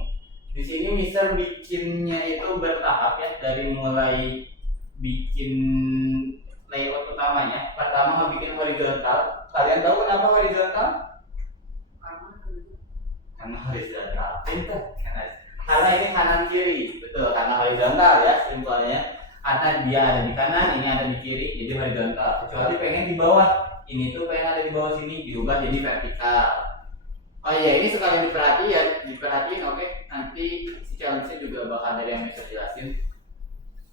Di sini Mister bikinnya itu bertahap ya, dari mulai bikin layout utamanya. Pertama bikin horizontal. Kalian tahu kenapa horizontal? Karena horizontal. Pintar. Karena ini kanan kiri, betul. Karena horizontal ya, simpelnya. Karena dia ada di kanan, ini ada di kiri, jadi horizontal. Kecuali pengen di bawah, ini tuh pengen ada di bawah sini, diubah jadi vertikal. Oh iya, ini sekalian diperhatiin, oke. Nanti si challenge-nya juga bakal ada yang bisa jelasin.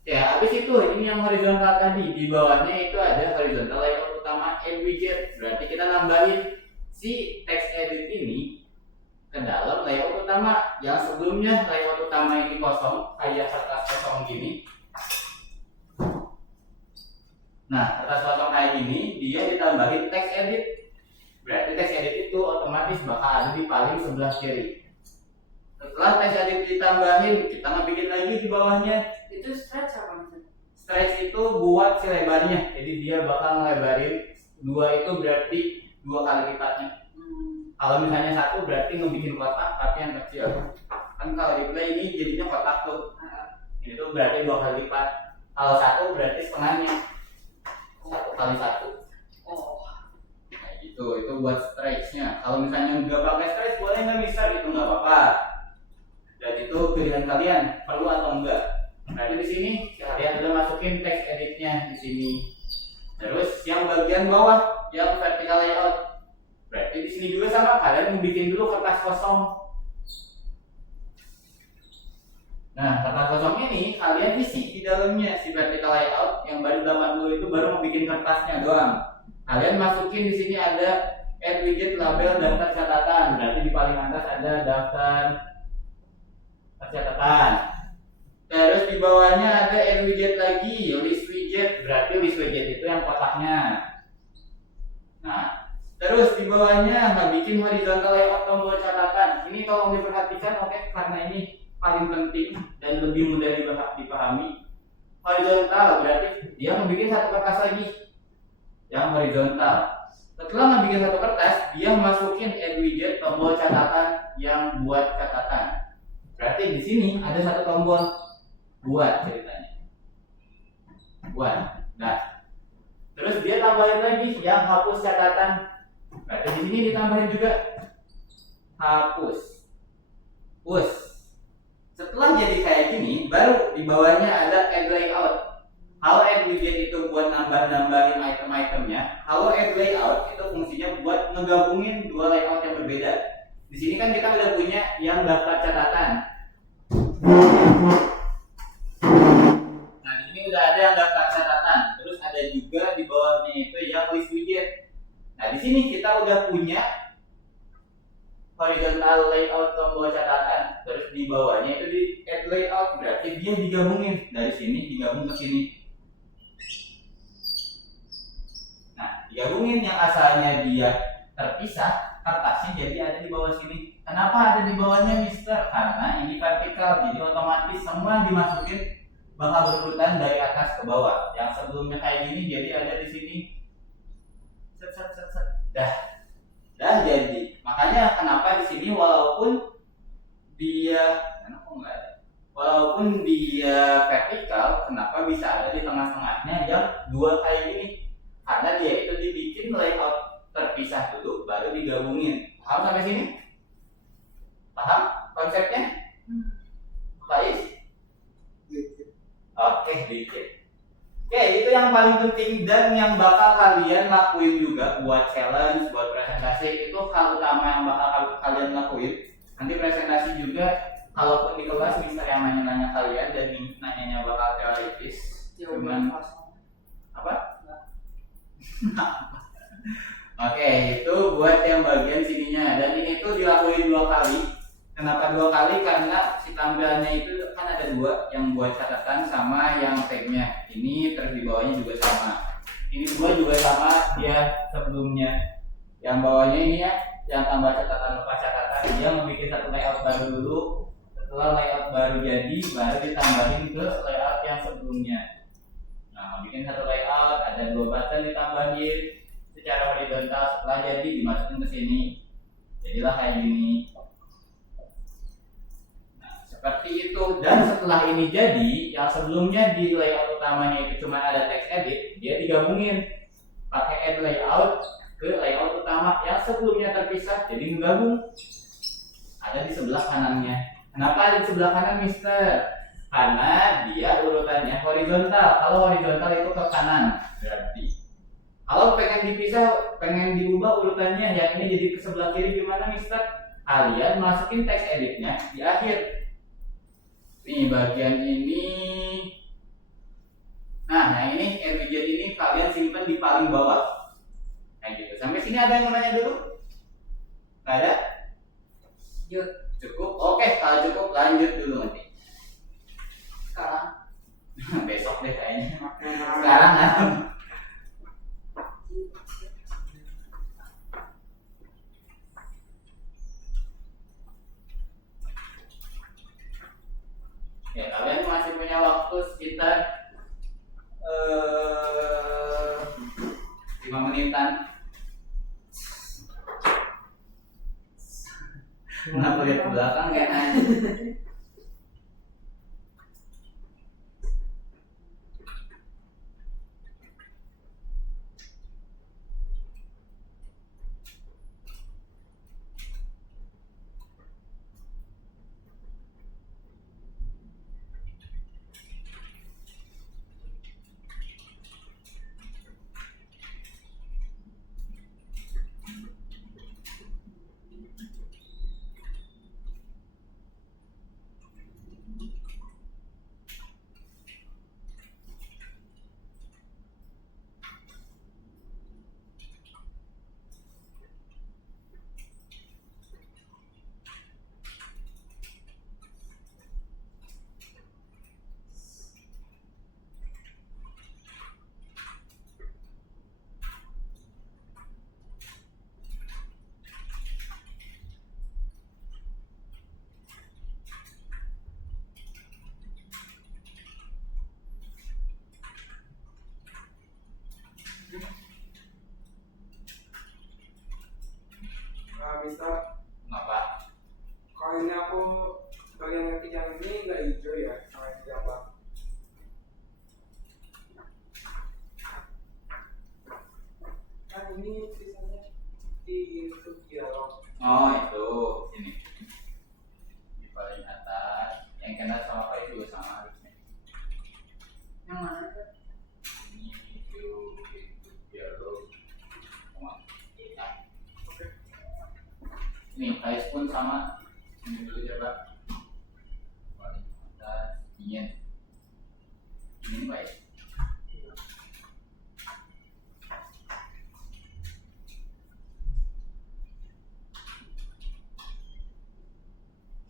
Ya, habis itu ini yang horizontal tadi, di bawahnya itu ada horizontal layout utama and widget. Berarti kita nambahin si text edit ini ke dalam layout utama. Yang sebelumnya layout utama ini kosong, kayak kertas kosong gini. Nah, kertas kosong kayak gini, dia ditambahin text edit. Berarti text edit itu otomatis bakal ada di paling sebelah kiri. Setelah text edit ditambahin, kita ngebikin lagi di bawahnya. Itu stretch apa maksudnya? stretch itu buat si lebarnya. Jadi dia bakal ngelebarin 2 itu berarti 2 kali lipatnya. Kalau misalnya 1 berarti ngebikin kotak tapi yang kecil. Kan kalau di play ini jadinya kotak tuh. Ini tuh berarti 2 kali lipat. Kalau 1 berarti setengahnya. 1 kali 1. Nah gitu, itu buat stretchnya. Kalau misalnya nggak pakai stretch boleh nggak bisa itu nggak apa-apa. Dan itu pilihan kalian perlu atau enggak. Berarti di sini kalian udah masukin text editnya di sini. Terus yang bagian bawah yang vertical layout. Berarti di sini juga sama, kalian membuat dulu kertas kosong. Nah, kertas kosong ini kalian isi di dalamnya si vertical layout yang baru 80 itu baru membuat kertasnya doang. Kalian masukin di sini ada add widget label daftar catatan. Berarti di paling atas ada daftar catatan. Terus di bawahnya ada add widget lagi, list widget. Berarti list widget itu yang kotaknya. Nah, terus di bawahnya nggak bikin horizontal layout tombol catatan. Ini tolong diperhatikan, oke, karena ini paling penting dan lebih mudah dipahami. Horizontal berarti dia membuat satu kertas lagi yang horizontal. Setelah membuat satu kertas, dia masukin add widget tombol catatan yang buat catatan. Berarti di sini ada satu tombol buat ceritanya. Buat. Nah, terus dia tambahin lagi yang hapus catatan. Berarti di sini ditambahin juga hapus. Push. Setelah jadi kayak gini, baru di bawahnya ada add layout. Kalau add widget itu buat nambahin item-itemnya, kalau add layout itu fungsinya buat ngegabungin 2 layout yang berbeda. Di sini kan kita udah punya yang daftar catatan. Nah, di sini udah ada yang daftar catatan. Terus ada juga di bawahnya itu yang list widget. Nah, di sini kita udah punya horizontal layout tombol catatan, terus di bawahnya itu di add layout, berarti dia digabungin dari sini digabung ke sini. Nah, digabungin yang asalnya dia terpisah, kertasnya jadi ada di bawah sini. Kenapa ada di bawahnya, Mister? Karena ini vertikal, jadi otomatis semua dimasukin bakal berurutan dari atas ke bawah. Yang sebelumnya kayak gini jadi ada di sini. Set. Dah jadi. Makanya kenapa di sini walaupun dia vertikal, kenapa bisa ada di tengah-tengahnya yang 2 kayak gini? Karena dia itu dibikin layout terpisah dulu baru digabungin. Paham sampai sini? Paham konsepnya? Baik. Oke, dikit. Oke, itu yang paling penting dan yang bakal kalian lakuin juga buat challenge, buat presentasi. Itu hal utama yang bakal kalian lakuin. Nanti presentasi juga, kalaupun di kelas mister yang nanya-nanya kalian dan nanyanya bakal teoritis. Cuman apa? Oke, itu buat yang bagian sininya. Dan ini tuh dilakuin 2 kali. Kenapa 2 kali? Karena si tampilannya itu kan ada 2, yang buat catatan sama yang tagnya. Ini terus di bawahnya juga sama. Ini 2 juga sama dia sebelumnya. Yang bawahnya ini ya, yang tambah catatan lepas catatan, dia membuat satu layout baru dulu. Setelah layout baru jadi, baru ditambahin ke layout yang sebelumnya. Nah, membuat satu layout, ada 2 button ditambahin secara horizontal. Setelah jadi dimasukin ke sini, jadilah kayak gini. Seperti itu. Dan setelah ini jadi, yang sebelumnya di layout utamanya itu cuma ada text edit, dia digabungin pakai add layout ke layout utama yang sebelumnya terpisah, jadi menggabung. Ada di sebelah kanannya. Kenapa ada di sebelah kanan, Mister? Karena dia urutannya horizontal. Kalau horizontal itu ke kanan berarti. Kalau pengen dipisah, pengen diubah urutannya yang ini jadi ke sebelah kiri, gimana, Mister? Kalian masukin text editnya di akhir. Nih bagian ini. Nah, yang ini add widget ini kalian simpan di paling bawah. Kayak gitu. Sampai sini ada yang mau nanya dulu? Nggak ada? Cukup? Oke, kalau cukup lanjut dulu nanti. Sekarang Besok deh kayaknya. Sekarang kan. Ya, kalian masih punya waktu sekitar Kenapa lihat ke belakang kayak nanya? Bisa Kenapa? kalau ini aku bagian kaki yang ini nggak hijau ya sama yang jambak. Kan ini tulisannya di YouTube dialog. Oh itu ini di paling atas yang kena sama Pak itu juga sama harusnya. Yang mana tuh? Ini video dialog sama kita. Nih size pun sama. Ini dulu coba paling atas ingin ini baik.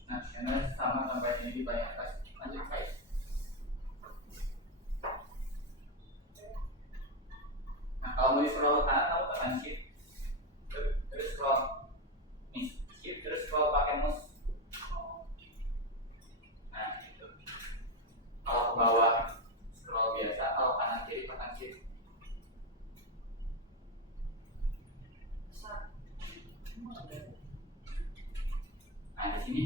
Nah, karena sama sampai ini di paling atas lanjut guys. Nah kalau mau di scroll ke kanan kamu tekan shift terus scroll nih shift terus scroll pakai mouse. Nah itu. Kalau ke bawah scroll biasa, kalau kanan kiri tekan shift. Nah di sini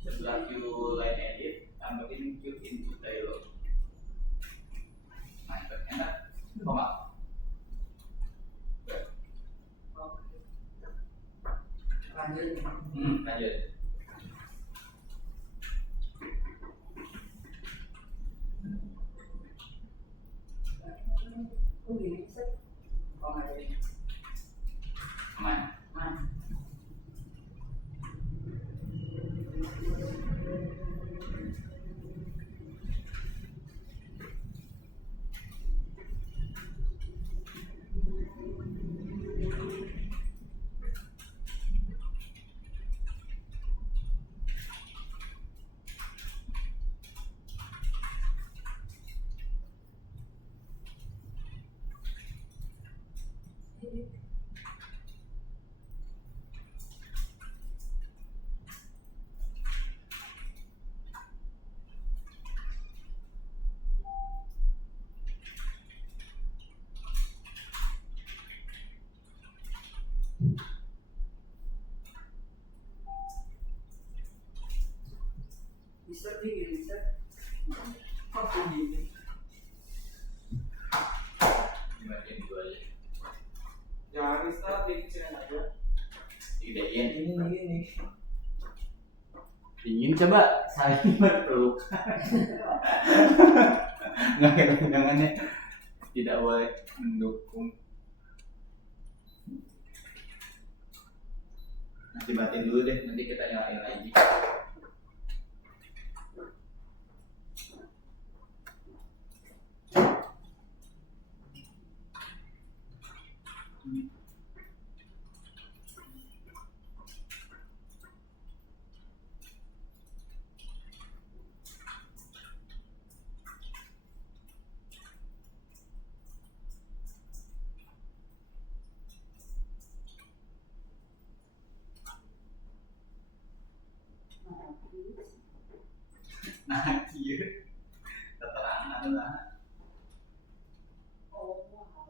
sebelah Q line edit tambahin Q input dialog. Nah itu enak. Koma. Lanjut. Lanjut. Oh gini sih. Kalau nggak ini. Aman. Mana? Bisa gini bisa. Kok begini? Dimatiin dulu aja. Jangan restart, dikecilin aja. Digedein. Ini. Dingin coba saling berpeluk. Nggak jangannya tidak boleh mendukung. Nanti matiin dulu deh, nanti kita nyalain lagi. Nah, iya. Keterangan lah. Oh, wow.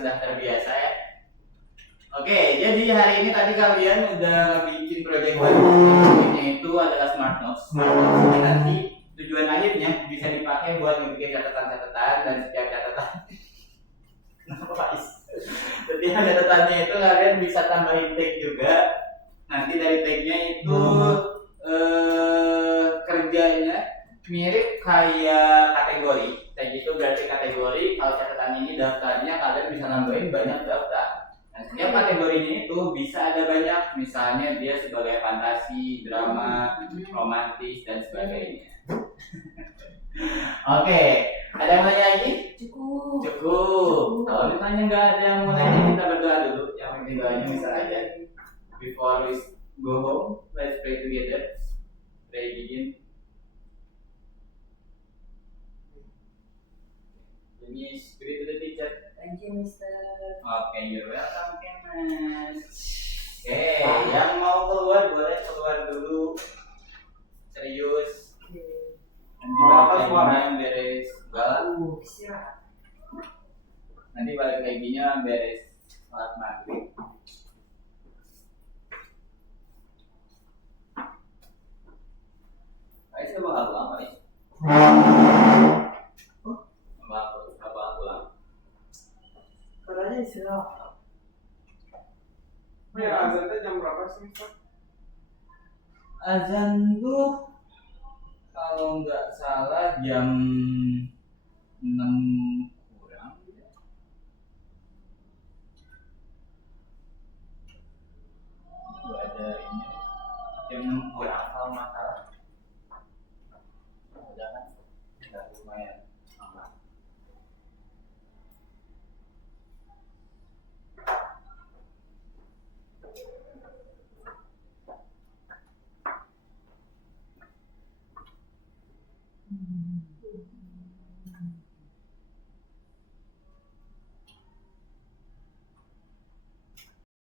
sudah terbiasa ya. Oke, jadi hari ini tadi kalian udah bikin project baru. Projectnya itu adalah Smart Notes. Smart Notes ini nanti tujuan akhirnya bisa dipakai buat bikin catatan-catatan dan setiap catatan. Kenapa Pak Is? Setiap catatannya itu kalian bisa tambahin tag juga. Nanti dari tagnya itu kerjanya mirip kayak kategori. Tag itu berarti kategori. Kalau catatan ini daftarnya kalian bisa nambahin banyak daftar. Nah, setiap kategorinya itu bisa ada banyak, misalnya dia sebagai fantasi, drama, romantis dan sebagainya. Oke, ada yang nanya lagi? Cukup. Cukup. Kalau misalnya nggak ada yang mau nanya, kita berdoa dulu. Yang penting doanya bisa aja. Before we go home, let's pray together. Pray begin. Finish. Greet to the teacher. Thank you, Mister. Oke, you're welcome, Kemas. Oke, yang mau keluar boleh keluar dulu. Serius. Nanti balik lagi yang beres galak. Istirahat. Nanti balik laginya beres sholat maghrib. Ayo coba aku lama nih. Apa aku lama? Katanya istirahat. Oh ya, azannya jam berapa sih, Mister? Azan tuh kalau nggak salah jam 6 kurang. Nggak ada ini. Jam 6 kurang kalau nggak salah. Udah kan? Udah lumayan aman.